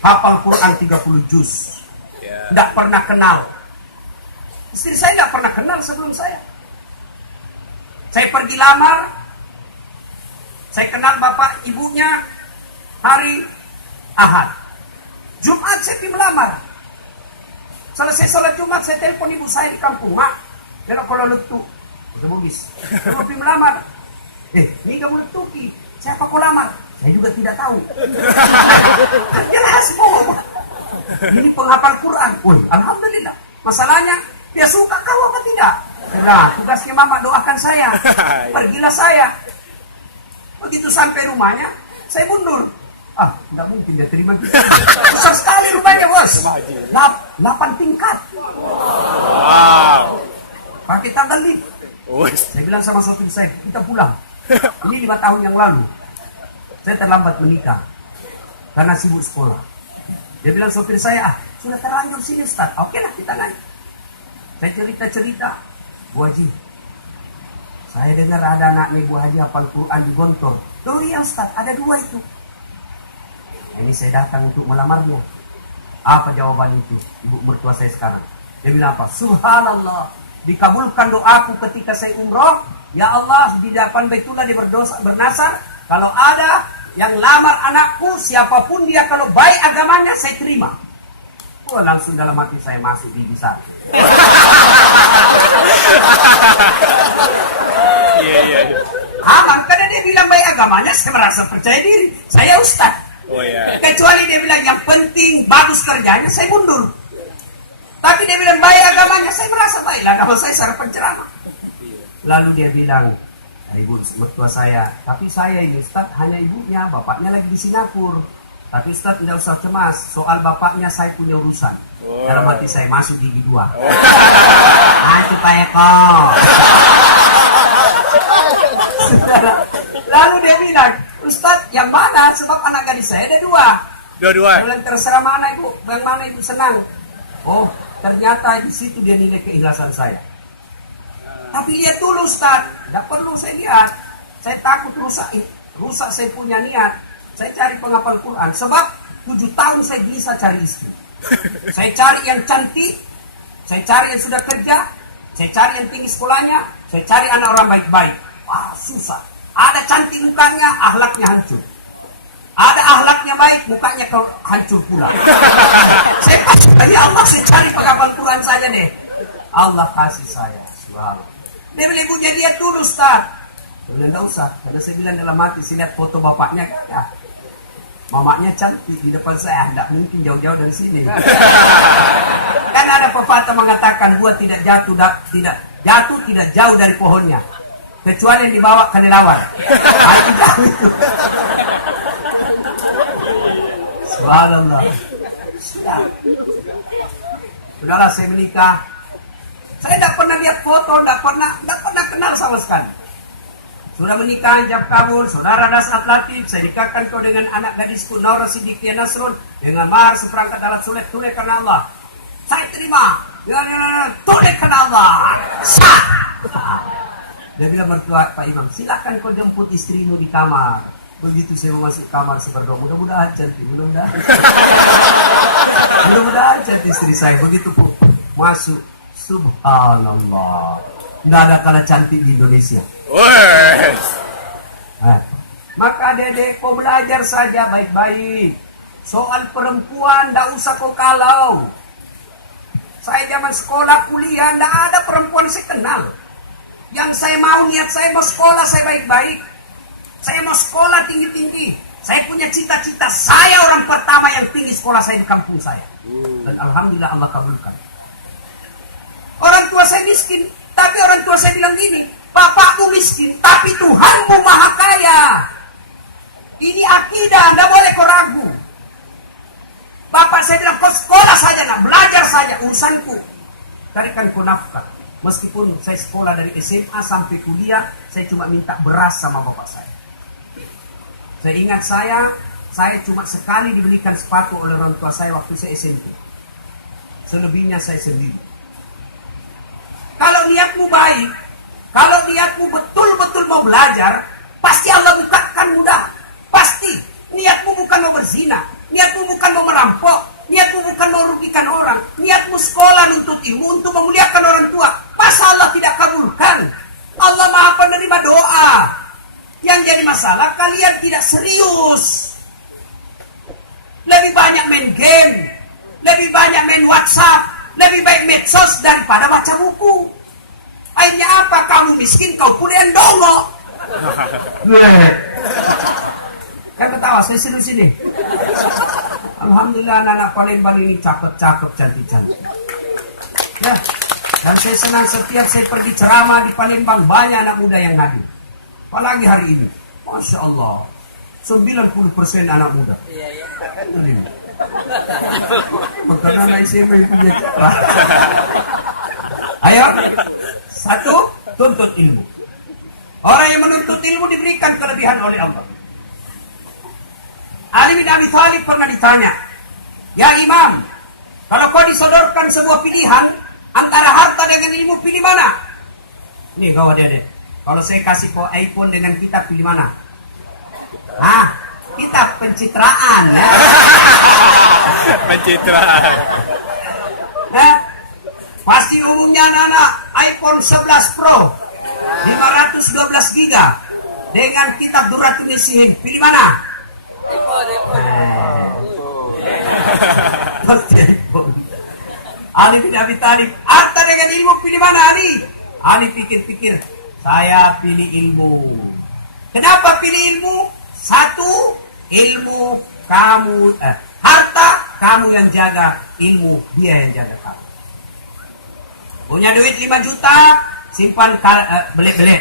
Hafal Quran 30 juz. Ya. Tidak pernah kenal. Istri saya tidak pernah kenal sebelum saya. Saya pergi lamar. Saya kenal bapak ibunya hari Ahad. Jumat saya pergi melamar. Selesai sholat Jumat saya telepon ibu saya di kampung. Mak, kalau letu, udah bugis. Saya pergi melamar. Ini kamu letuki. Siapa kau lamar? Saya juga tidak tahu. Jelas kok. Ini penghafal Quran. Alhamdulillah. Masalahnya, dia suka kau apa tidak? Nah, tugasnya mama doakan saya. Pergilah saya. Begitu sampai rumahnya, saya mundur. Tidak mungkin dia terima gitu. Besar sekali rumahnya, bos. 8 tingkat. Wow. Pakai tanggal lift. Saya bilang sama sopir saya, kita pulang. Ini 5 tahun yang lalu. Saya terlambat menikah. Karena sibuk sekolah. Dia bilang sopir saya, sudah terlanjur sini Ustaz. Oke lah, kita naik. Saya cerita-cerita. Bu Haji, saya dengar ada anaknya Bu Haji hafal Quran di Gontor. Tuh iya Ustaz, ada 2 itu. Ini saya datang untuk melamarnya. Apa jawaban itu? Ibu mertua saya sekarang. Dia bilang apa? Subhanallah. Dikabulkan doaku ketika saya umroh. Ya Allah, di depan Baitullah dia bernasar. Kalau ada yang lamar anakku, siapapun dia, kalau baik agamanya, saya terima. Langsung dalam hati saya masuk di bisa. Iya. Aman, karena dia bilang baik agamanya, saya merasa percaya diri. Saya ustaz. Oh iya. Kecuali dia bilang yang penting bagus kerjanya, saya mundur. Tapi dia bilang baik agamanya, saya merasa baiklah agama saya secara penceramah. Lalu dia bilang, ibu mertua saya, tapi saya ini Ustaz hanya ibunya, bapaknya lagi di Singapura. Tapi Ustaz tidak usah cemas, soal bapaknya saya punya urusan. Dalam hati saya masuk gigi 2. Itu Pak Eko. Lalu dia bilang, Ustaz yang mana? Sebab anak gadis saya ada 2. Dua-dua. Dia bilang, terserah mana ibu, yang mana ibu senang. Oh, ternyata di situ dia nilai keikhlasan saya. Tapi lihat dulu Ustaz, tidak perlu saya lihat. Saya takut rusak saya punya niat. Saya cari penghafal Quran. Sebab 7 tahun saya bisa cari istri. Saya cari yang cantik, saya cari yang sudah kerja, saya cari yang tinggi sekolahnya, saya cari anak orang baik-baik. Wah, susah. Ada cantik mukanya, akhlaknya hancur. Ada akhlaknya baik, mukanya hancur pula. Saya pasti, ya Allah, saya cari penghafal Quran saja deh. Allah kasih saya. Subhanallah. Dia bilang, ibunya lihat dulu Ustaz. Dia tidak usah, karena saya bilang dalam hati, saya lihat foto bapaknya. Ya. Mamanya cantik di depan saya, tidak mungkin jauh-jauh dari sini. Kan ada pepatah mengatakan, buah tidak tidak jauh dari pohonnya. Kecuali yang dibawa kelelawar. Itu jauh itu. Subhanallah. Sudahlah saya menikah. Saya tidak pernah lihat foto, tidak pernah kenal sama sekali. Sudah menikah, jab kabul, saudara Dasat Latif, saya nikahkan kau dengan anak gadisku Naura Siddiqiyah Nasrul dengan mahar seperangkat alat sulit tunai karena Allah. Saya terima. Tunai karena Allah. Sah. Dia bilang mertua Pak Imam, silakan kau jemput istrimu di kamar. Begitu saya masuk kamar, saya berdoa, mudah-mudahan cantik, mudah-mudahan cantik istri saya. Begitu pun masuk, subhanallah, tidak ada kalah cantik di Indonesia. Nah, maka dedek kau belajar saja baik-baik. Soal perempuan tidak usah kau kalau. Saya zaman sekolah kuliah tidak ada perempuan saya kenal. Yang saya mau niat saya mau sekolah saya baik-baik. Saya mau sekolah tinggi-tinggi. Saya punya cita-cita. Saya orang pertama yang tinggi sekolah saya di kampung saya. Dan alhamdulillah Allah kabulkan. Orang tua saya miskin, tapi orang tua saya bilang gini, bapakmu miskin, tapi Tuhanmu maha kaya. Ini akidah, tidak boleh kau ragu. Bapak saya bilang, kau sekolah saja nak, belajar saja, urusanku. Carikan kau nafkah. Meskipun saya sekolah dari SMA sampai kuliah, saya cuma minta beras sama bapak saya. Saya ingat saya cuma sekali dibelikan sepatu oleh orang tua saya waktu saya SMP. Selebihnya saya sendiri. Kalau niatmu baik, kalau niatmu betul-betul mau belajar, pasti Allah bukakan mudah. Pasti. Niatmu bukan mau berzina, niatmu bukan mau merampok, niatmu bukan mau merugikan orang, niatmu sekolah nuntut ilmu untuk memuliakan orang tua. Masa Allah tidak kabulkan? Allah maha penerima doa. Yang jadi masalah kalian tidak serius. Lebih banyak main game, lebih banyak main WhatsApp, lebih baik medsos daripada baca buku. Akhirnya apa? Kamu miskin, kau pula yang dongok. Saya ketawa, saya serius ini. Alhamdulillah anak-anak Palembang ini cakep-cakep, cantik-cantik. Ya, dan saya senang setiap saya pergi ceramah di Palembang, banyak anak muda yang hadir. Apalagi hari ini. Masya Allah. 90% anak muda. Iya. Bukan anak SMA punya cara. Ayo. 1, tuntut ilmu. Orang yang menuntut ilmu diberikan kelebihan oleh Allah. Ali bin Abi Thalib pernah ditanya, ya Imam, kalau kau disodorkan sebuah pilihan antara harta dengan ilmu, pilih mana? Nih kau adik-adik, kalau saya kasih kau iPhone dengan kitab, pilih mana? Kitab pencitraan. Ya. Pencitraan. Pasti umumnya anak-anak iPhone 11 Pro 512 GB dengan kitab Durratun Nasihin, pilih mana? Ali bin Abi Thalib, harta dengan ilmu pilih mana Ali? Ali pikir-pikir, saya pilih ilmu. Kenapa pilih ilmu? 1, ilmu kamu, harta kamu yang jaga, ilmu dia yang jaga kamu. Punya duit 5 juta, simpan belet-belet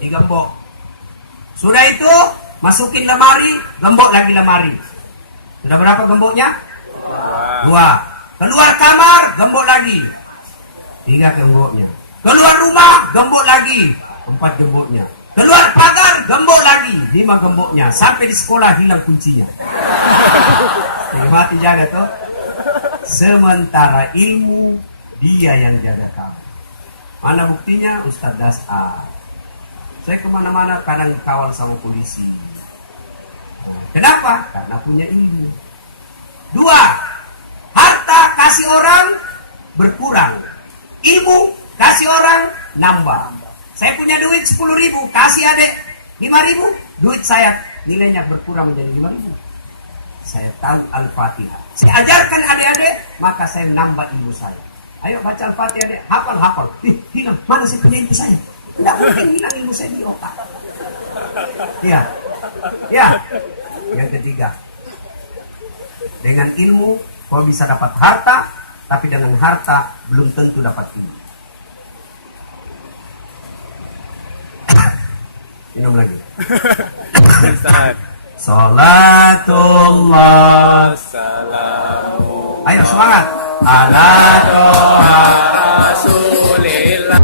digembok. Sudah itu masukin lemari, gembok lagi lemari. Sudah berapa gemboknya? Wow. 2. Keluar kamar, gembok lagi. 3 gemboknya. Keluar rumah, gembok lagi. 4 gemboknya. Keluar pagar, gembok lagi. 5 gemboknya. Sampai di sekolah hilang kuncinya. Mati jaga tuh. Sementara ilmu, dia yang jaga kamu. Mana buktinya? Ustaz Dasar. Saya kemana-mana kadang kawal sama polisi. Kenapa? Karena punya ilmu. 2. Harta kasih orang berkurang. Ilmu kasih orang nambah. Saya punya duit 10.000, kasih adik 5.000, duit saya nilainya berkurang menjadi 5.000. Saya tahu Al-Fatihah. Saya ajarkan adik-adik, maka saya nambah ilmu saya. Ayo baca Al-Fatihah, adik. Hafal. Hilang. Mana saya punya ilmu saya? Tidak mungkin hilang ilmu saya di otak. Iya. Ya. Yang ketiga. Dengan ilmu, kau bisa dapat harta, tapi dengan harta belum tentu dapat ilmu. Minum lagi. Ustaz. Salatullah. Assalamu Ayo semangat. Ala doa Rasulillah.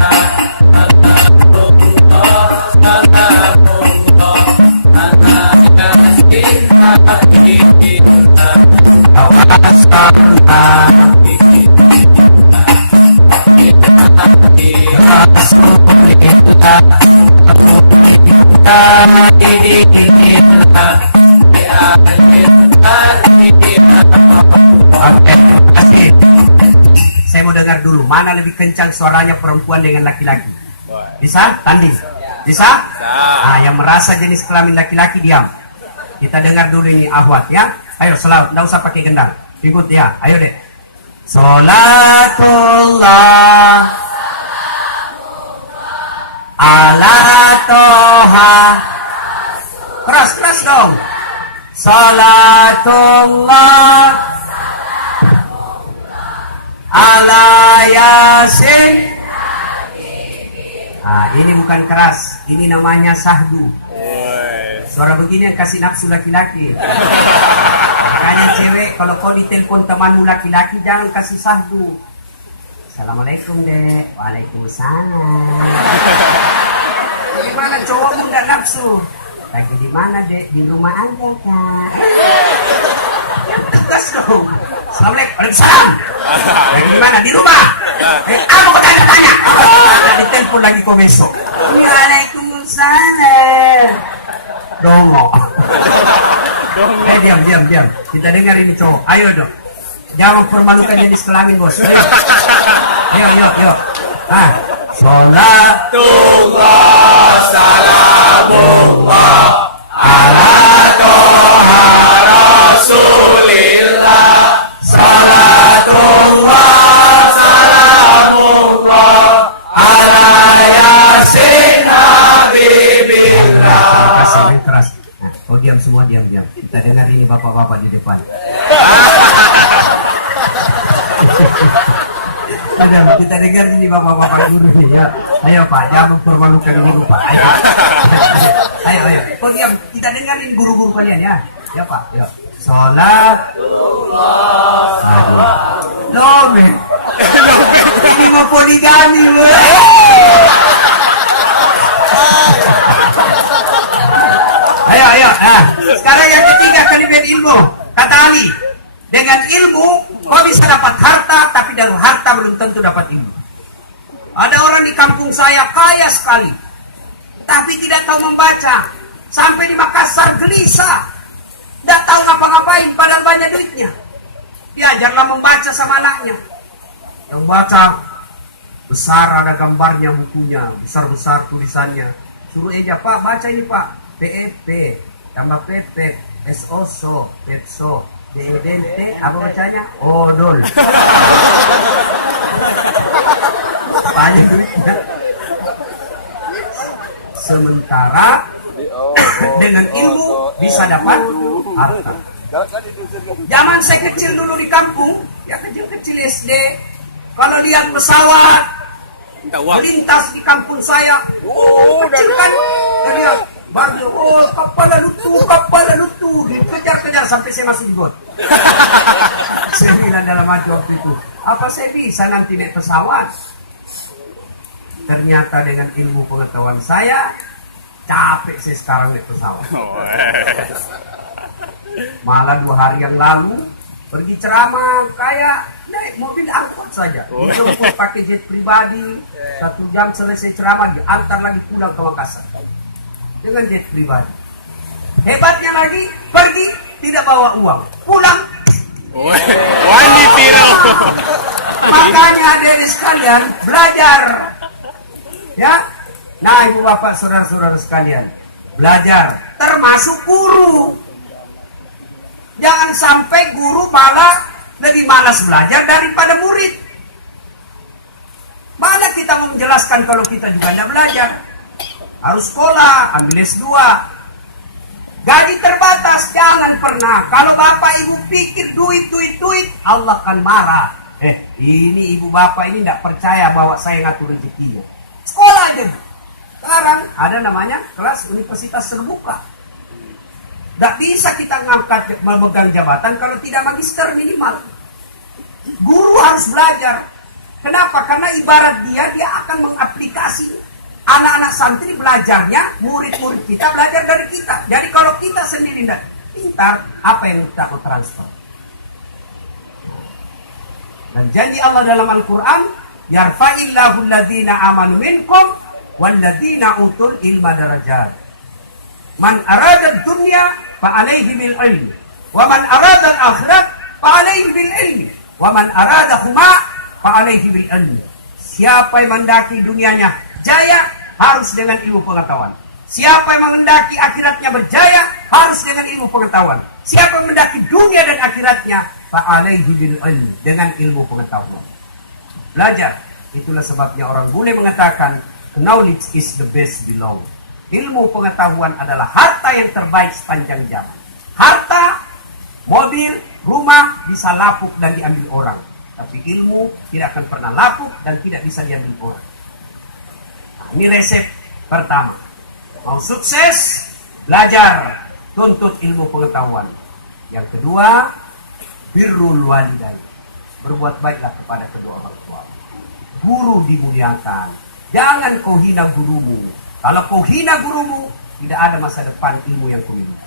Saya mau dengar dulu, mana lebih kencang suaranya perempuan dengan laki-laki? Bisa? Tanding? Bisa? Yang merasa jenis kelamin laki-laki diam. Kita dengar dulu ini ahwat ya. Ayo selalu, tidak usah pakai gendang. Ikut ya, ayo deh. Salatullah ala toha. Keras dong. Salatullah ala yasin. Ini bukan keras, ini namanya sahdu. Suara begini yang kasih nafsu laki-laki. Makanya cewek, kalau kau ditelepon temanmu laki-laki, jangan kasih sahdu. Assalamualaikum dek. Waalaikumsalam. Gimana cowokmu gak nafsu? Lagi di mana dek? Di rumah aja kak. Yang tegas dong. Assalamualaikum. Waalaikumsalam. Lagi di mana? Di rumah. Aku bertanya-tanya. Ditelepon lagi kau besok. Waalaikumsalam. Dongo. Diam. Kita dengar ini cowok. Ayo dong. Jangan permalukan jenis kelamin bos. Yuk. Salatullah salamullah ala toha Rasulillah. Salatullah salamullah ala yasin habibillah. Kasih keras. Nah, kau diam semua, diam. Kita dengar ini bapak-bapak di depan. Kita dengar ini bapak-bapak guru nih ya. Ayo Pak, jangan mempermalukan guru Pak. Ayo. Kau diam, kita dengarin guru-guru kalian ya. Ya Pak, yuk. Salatullah. Loh, men. Ini mau poligami, Ayo. Sekarang yang ketiga kalimat ilmu. Kata Ali, dengan ilmu kau bisa dapat harta, tapi dari harta belum tentu dapat ilmu. Ada orang di kampung saya kaya sekali, tapi tidak tahu membaca. Sampai di Makassar gelisah, tidak tahu ngapa-ngapain, padahal banyak duitnya. Diajarlah membaca sama anaknya. Yang baca besar ada gambarnya bukunya, besar-besar tulisannya. Suruh eja, Pak baca ini Pak. PEP tambah PP SOSO PEPSO DDT apa bacanya? Odol. Banyak duitnya. Sementara dengan ilmu bisa dapat harta. Zaman saya kecil dulu di kampung, ya kecil-kecil SD, kalau lihat pesawat melintas di kampung saya, kecil kan, lihat baru, kapal lalu tu, dikejar kejar sampai saya masuk di got. Saya bilang dalam hati waktu itu, apa saya bisa nanti naik pesawat? Ternyata dengan ilmu pengetahuan saya, capek saya sekarang naik pesawat. Malah 2 hari yang lalu, pergi ceramah kayak naik mobil angkot saja. Dijemput pakai jet pribadi, 1 jam selesai ceramah, diantar lagi pulang ke Makassar. Dengan jet pribadi. Hebatnya lagi, pergi tidak bawa uang, pulang. Wani viral. Makanya adik-adik sekalian belajar, ya. Nah, ibu bapak saudara-saudara sekalian, belajar, termasuk guru. Jangan sampai guru malah lebih malas belajar daripada murid. Mana kita mau menjelaskan kalau kita juga tidak belajar? Harus sekolah, ambil S2. Gaji terbatas, jangan pernah. Kalau bapak ibu pikir duit, Allah akan marah. Ini ibu bapak ini tidak percaya bahwa saya ngatur rezekinya. Sekolah aja. Sekarang ada namanya kelas universitas terbuka. Tidak bisa kita ngangkat memegang jabatan kalau tidak magister minimal. Guru harus belajar. Kenapa? Karena ibarat dia akan mengaplikasi. Anak-anak santri belajarnya, murid-murid kita belajar dari kita. Jadi kalau kita sendiri tidak pintar, apa yang kita mau transfer? Dan janji Allah dalam Al-Quran, yarfa'illahu alladhina amanu minkum walladhina utul ilma darajat. Man arada dunya fa'alaihi bil ilmi, wa man arada al-akhirat fa'alaihi bil ilmi, wa man arada huma fa'alaihi bil ilmi. Siapa yang mendaki dunianya jaya, harus dengan ilmu pengetahuan. Siapa yang menghendaki akhiratnya berjaya, harus dengan ilmu pengetahuan. Siapa yang mendaki dunia dan akhiratnya, fa'alaihi bil ilmi, dengan ilmu pengetahuan. Belajar. Itulah sebabnya orang bule mengatakan, knowledge is the best below. Ilmu pengetahuan adalah harta yang terbaik sepanjang zaman. Harta, mobil, rumah bisa lapuk dan diambil orang. Tapi ilmu tidak akan pernah lapuk dan tidak bisa diambil orang. Ini resep pertama. Mau sukses, belajar, tuntut ilmu pengetahuan. Yang kedua, birrul walidain. Berbuat baiklah kepada kedua orang tua. Guru dimuliakan. Jangan kau hina gurumu. Kalau kau hina gurumu, tidak ada masa depan ilmu yang kau miliki.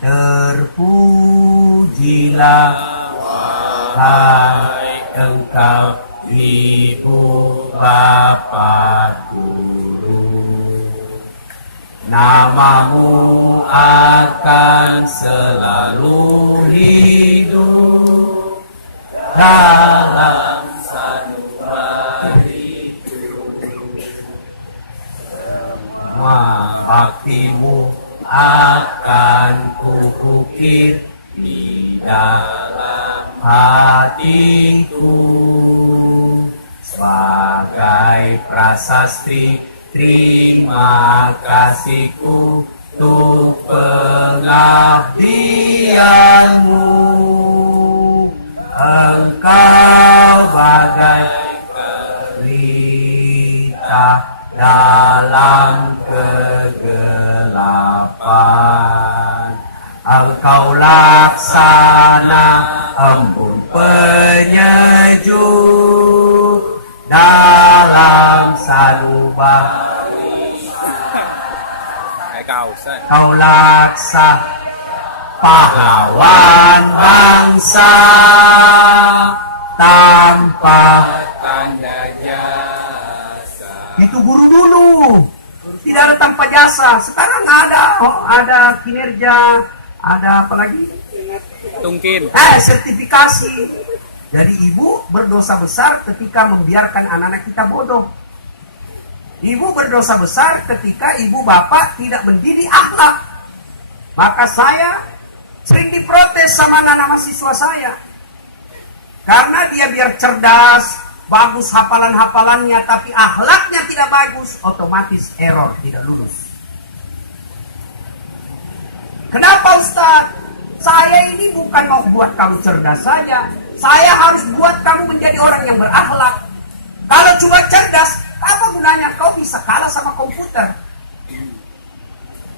Terpujilah wahai engkau ibu bapak guru, namamu akan selalu hidup dalam sanubariku. Semua baktimu akan kukukir di dalam hatiku. Sebagai prasasti, terima kasihku untuk pengabdianmu. Engkau bagai pelita dalam kegelapan. Engkau laksana embun penyejuk dalam sanubari. Kau laksa pahlawan bangsa tanpa tanda jasa. Itu guru dulu, tidak ada tanpa jasa. Sekarang ada kinerja, ada apa lagi? Tungkin. Sertifikasi. Jadi ibu berdosa besar ketika membiarkan anak-anak kita bodoh. Ibu berdosa besar ketika ibu bapak tidak mendidik akhlak. Maka saya sering diprotes sama anak-anak mahasiswa saya. Karena dia biar cerdas, bagus hafalan-hafalannya, tapi akhlaknya tidak bagus, otomatis error, tidak lulus. Kenapa Ustaz? Saya ini bukan mau buat kamu cerdas saja. Saya harus buat kamu menjadi orang yang berakhlak. Kalau cuma cerdas, apa gunanya kau bisa kalah sama komputer?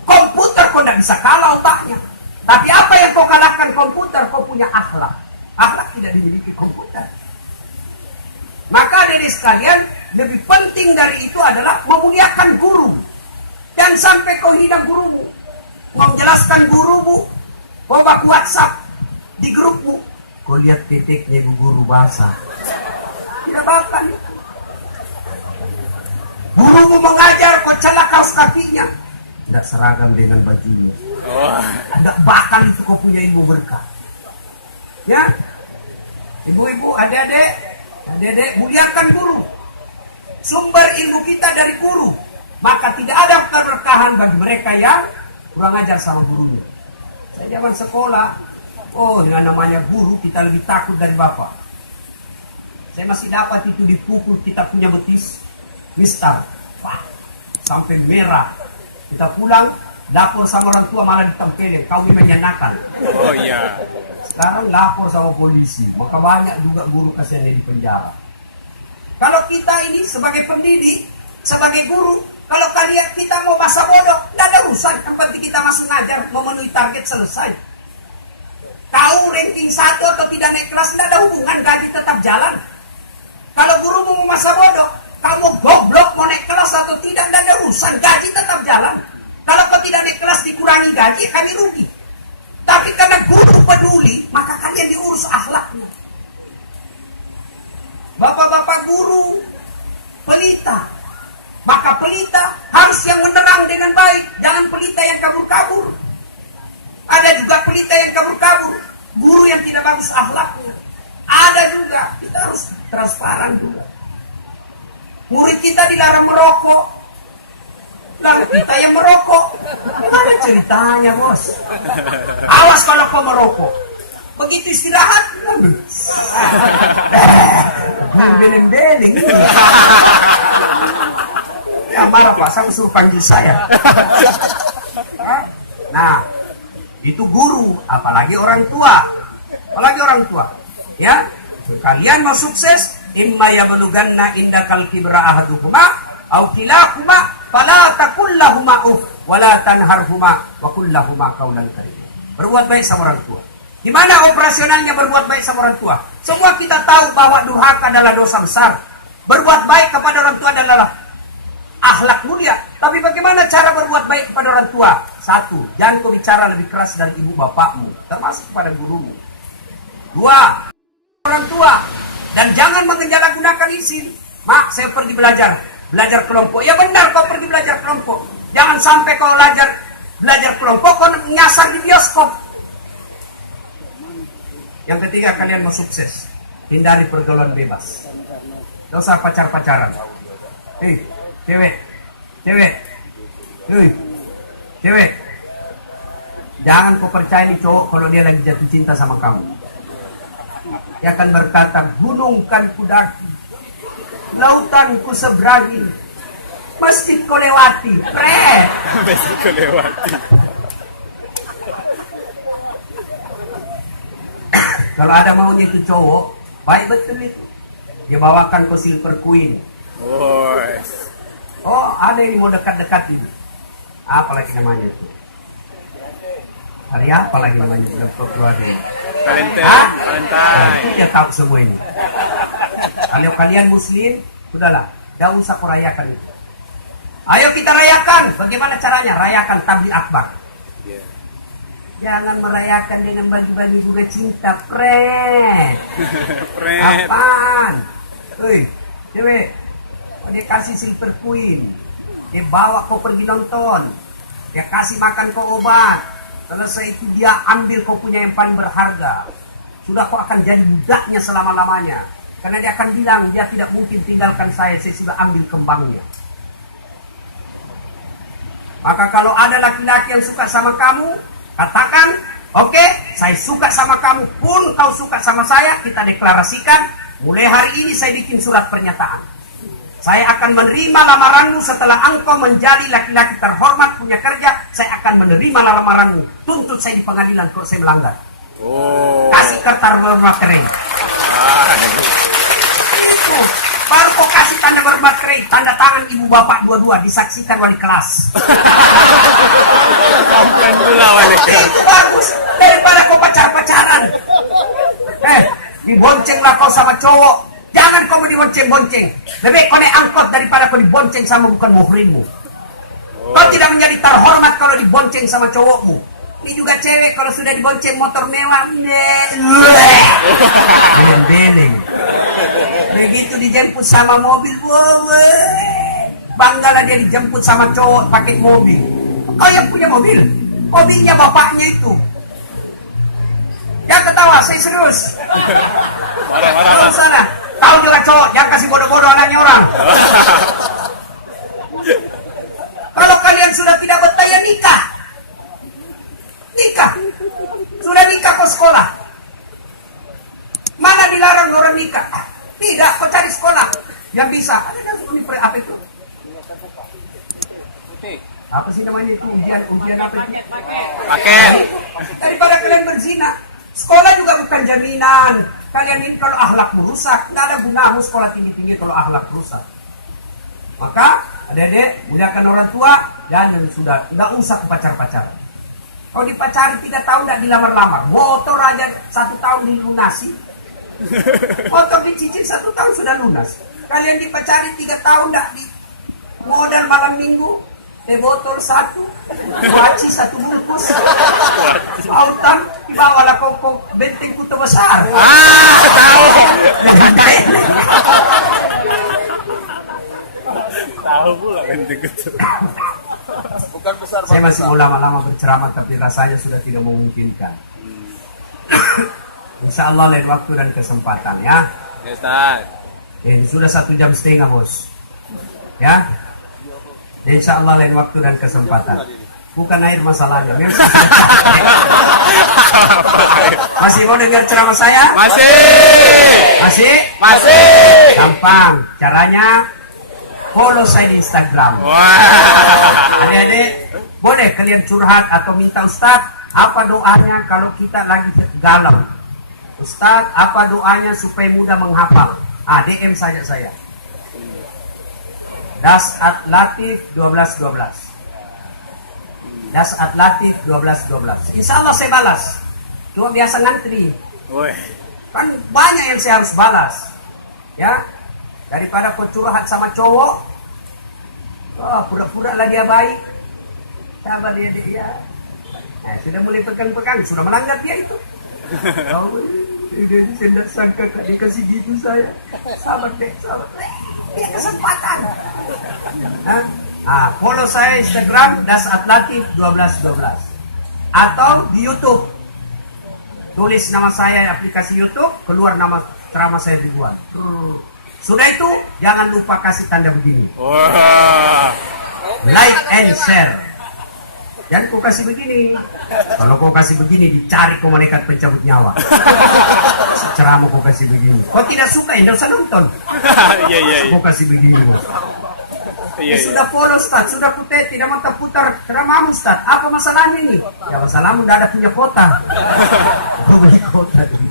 Komputer kau tidak bisa kalah otaknya. Tapi apa yang kau kalahkan komputer? Kau punya akhlak. Akhlak tidak dimiliki komputer. Maka adik sekalian, lebih penting dari itu adalah memuliakan guru. Dan sampai kau hina gurumu, mau menjelaskan gurumu, kau bak WhatsApp di grupmu, kau lihat titiknya guru basah. Tidak bakal. Gurumu mengajar, kau celak kaos kakinya, tidak seragam dengan bajunya. Tidak bakal itu kau punya ilmu berkah. Ya, ibu-ibu, adik-adik, muliakan guru. Sumber ilmu kita dari guru. Maka tidak ada keberkahan bagi mereka yang kurang ajar sama gurunya. Saya zaman sekolah, dengan namanya guru kita lebih takut dari bapak. Saya masih dapat itu dipukul kita punya betis, mister, sampai merah. Kita pulang, lapor sama orang tua malah ditempelin, kau ini menyenangkan. Oh iya. Sekarang lapor sama polisi, maka banyak juga guru kasihannya di penjara. Kalau kita ini sebagai pendidik, sebagai guru, kalau kita mau masa bodoh, tidak ada urusan. Yang penting kita masuk ngajar, memenuhi target selesai. Kau ranking 1 atau tidak naik kelas, tidak ada hubungan, gaji tetap jalan. Kalau guru mau masa bodoh, kamu goblok mau naik kelas atau tidak ada urusan, gaji tetap jalan. Kalau kau tidak naik kelas dikurangi gaji, kami rugi. Tapi karena guru peduli, maka kalian diurus akhlaknya. Bapak-bapak guru, pelita. Maka pelita harus yang menerang dengan baik. Jangan pelita yang kabur-kabur. Ada juga pelita yang kabur-kabur. Guru yang tidak bagus akhlaknya. Ada juga. Kita harus transparan juga. Murid kita dilarang merokok. Lah kita yang merokok. Gimana ceritanya, bos? Awas kalau kau merokok. Begitu istirahat, beling-beling. Ya marah Pak, saya suruh panggil saya. Nah, itu guru, apalagi orang tua. Ya, kalian mau sukses, imma yablughanna indakal kibra ahaduhuma aw kilahuma fala taqul lahumā uff wa la tanharhuma wa qul lahumā qawlan karīma. Berbuat baik sama orang tua. Gimana operasionalnya berbuat baik sama orang tua? Semua kita tahu bahwa durhaka adalah dosa besar. Berbuat baik kepada orang tua adalah akhlak mulia. Tapi bagaimana cara berbuat baik kepada orang tua? 1, jangan kau bicara lebih keras dari ibu bapakmu, termasuk kepada gurumu. 2, orang tua. Dan jangan mengenjalagunakan izin. Mak, saya pergi belajar kelompok. Ya benar, kau pergi belajar kelompok. Jangan sampai kau belajar kelompok, kau nyasar di bioskop. Yang ketiga, kalian mau sukses, hindari pergaulan bebas. Tidak usah pacar-pacaran. Cewek. Jangan kau percaya nih cowok kalau dia lagi jatuh cinta sama kamu. Dia akan berkata, gunung kan ku daki, lautan ku seberangi, mesti kau lewati. Mesti kau lewati. Kalau ada maunya itu cowok, baik betul itu. Dia bawakan ke Silver Queen. Oh, ada yang mau dekat-dekat ini. Apa lagi namanya itu? Hari apa lagi namanya? Februari. Valentine. Itu dia tahu semua ini. Kalau kalian muslim, sudahlah. Tidak usah kau rayakan itu. Ayo kita rayakan. Bagaimana caranya? Rayakan tabligh akbar. Jangan merayakan dengan bagi-bagi bunga cinta, pret. Apaan? Cewek, dia kasih Silver Queen, dia bawa kau pergi nonton, dia kasih makan kau obat. Selesai itu dia ambil kau punya yang paling berharga. Sudah kau akan jadi budaknya selama-lamanya. Karena dia akan bilang, dia tidak mungkin tinggalkan saya sudah ambil kembangnya. Maka kalau ada laki-laki yang suka sama kamu, katakan, oke, saya suka sama kamu pun kau suka sama saya, kita deklarasikan, mulai hari ini saya bikin surat pernyataan. Saya akan menerima lamaranmu setelah engkau menjadi laki-laki terhormat, punya kerja, saya akan menerima lamaranmu. Tuntut saya di pengadilan kalau saya melanggar. Kasih kertas bermaterai. Itu, baru kau kasih tanda bermaterai, tanda tangan ibu bapak dua-dua, disaksikan wali kelas. Itu bagus. Diboncenglah kau sama cowok. Jangan kau dibonceng-bonceng. Lebih kau naik angkot daripada kau dibonceng sama bukan muhrimmu. Kau tidak menjadi terhormat kalau dibonceng sama cowokmu. Ini juga cewek kalau sudah dibonceng motor mewah. Beleng. Begitu dijemput sama mobil. Banggalah dia dijemput sama cowok pakai mobil. Kau yang punya mobil. Mobilnya bapaknya itu. Jangan ketawa, saya serius. Marah. Sana. Tahu juga cowok, jangan kasih bodoh-bodoh anaknya orang. Kalau kalian sudah tidak betah ya nikah. Nikah. Sudah nikah kau sekolah. Mana dilarang orang nikah? Tidak, kau cari sekolah yang bisa. Ada kan apa itu? Apa sih namanya itu? Ujian apa itu? Paket. Daripada kalian berzina. Sekolah juga bukan jaminan. Kalian ini kalau akhlakmu rusak, tidak ada gunamu sekolah tinggi-tinggi kalau akhlak rusak. Maka adik-adik, muliakan orang tua dan yang sudah tidak usah ke pacar-pacar. Kalau dipacari 3 tahun tidak dilamar-lamar, motor aja 1 tahun dilunasi, motor dicicil 1 tahun sudah lunas. Kalian dipacari 3 tahun tidak di modal malam minggu, teh botol 1, waci 1 bungkus, autan dibawalah kok benteng kutu besar. Tahu. Tahu pula penting itu. Bukan besar. Saya masih mau lama-lama berceramah tapi rasanya sudah tidak memungkinkan. Insya Allah lain waktu dan kesempatan ya. Ya Ustaz. Ini sudah 1,5 jam bos. Ya. Dan insya Allah lain waktu dan kesempatan. Bukan air masalahnya. Masih mau dengar ceramah saya? Masih. Masih? Gampang. Caranya follow saya di Instagram. Wah. Adik-adik, boleh kalian curhat atau minta Ustadz, apa doanya kalau kita lagi galau? Ustadz, apa doanya supaya mudah menghafal? DM saja saya. Das@latif 1212. Das@latif 1212. Insya Allah saya balas. Cuma biasa ngantri. Woi. Kan banyak yang saya harus balas. Ya. Daripada kau curhat sama cowok. Pura-pura lah dia baik. Sabar dia. Sudah mulai pegang-pegang. Sudah melanggar dia itu. Dia tidak sangka tak dikasih gitu saya. Sabar deh. Ini kesempatan. Follow saya Instagram Das@latif 1212. Atau di YouTube. Tulis nama saya di aplikasi YouTube, keluar nama ceramah saya Ridwan. Sudah itu, jangan lupa kasih tanda begini. Wah. Like and share. Jangan kau kasih begini. Kalau kau kasih begini, dicari kau malaikat pencabut nyawa. Ceramah kau kasih begini. Kau tidak suka, tidak usah nonton. Iya. Kau kasih begini. Iya. Sudah follow Ustaz, sudah putar, tidak mau terputar ceramahmu Ustaz. Apa masalahnya ini? Ya masalahmu tidak ada punya kota. Kau beli kota dulu.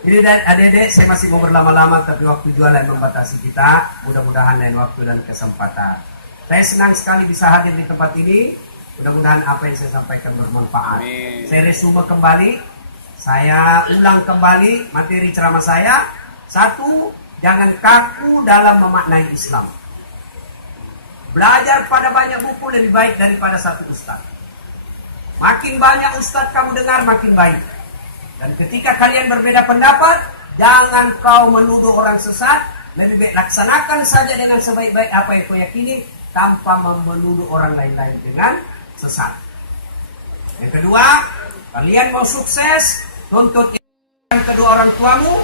Ini adik-adik, saya masih mau berlama-lama, tapi waktu jualan membatasi kita. Mudah-mudahan lain waktu dan kesempatan. Saya senang sekali bisa hadir di tempat ini. Mudah-mudahan apa yang saya sampaikan bermanfaat. Amin. Saya resume kembali. Saya ulang kembali materi ceramah saya. 1, jangan kaku dalam memaknai Islam. Belajar pada banyak buku lebih baik daripada 1 ustaz. Makin banyak ustaz kamu dengar, makin baik. Dan ketika kalian berbeda pendapat, jangan kau menuduh orang sesat. Lebih baik laksanakan saja dengan sebaik-baik apa yang kau yakini, tanpa menuduh orang lain-lain dengan sesat. Yang kedua, kalian mau sukses, tuntut kedua orang tuamu,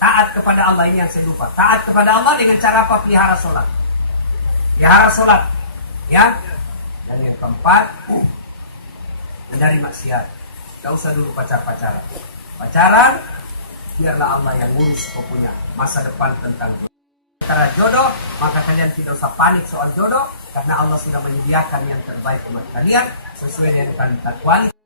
taat kepada Allah. Ini yang saya lupa. Taat kepada Allah dengan cara apa? Pelihara sholat. Pelihara sholat. Ya. Dan yang keempat, hindari maksiat. Gak usah dulu pacaran. Pacaran, biarlah Allah yang ngurus kau punya masa depan tentang antara jodoh, maka kalian tidak usah panik soal jodoh, karena Allah sudah menyediakan yang terbaik buat kalian sesuai dengan kualitas.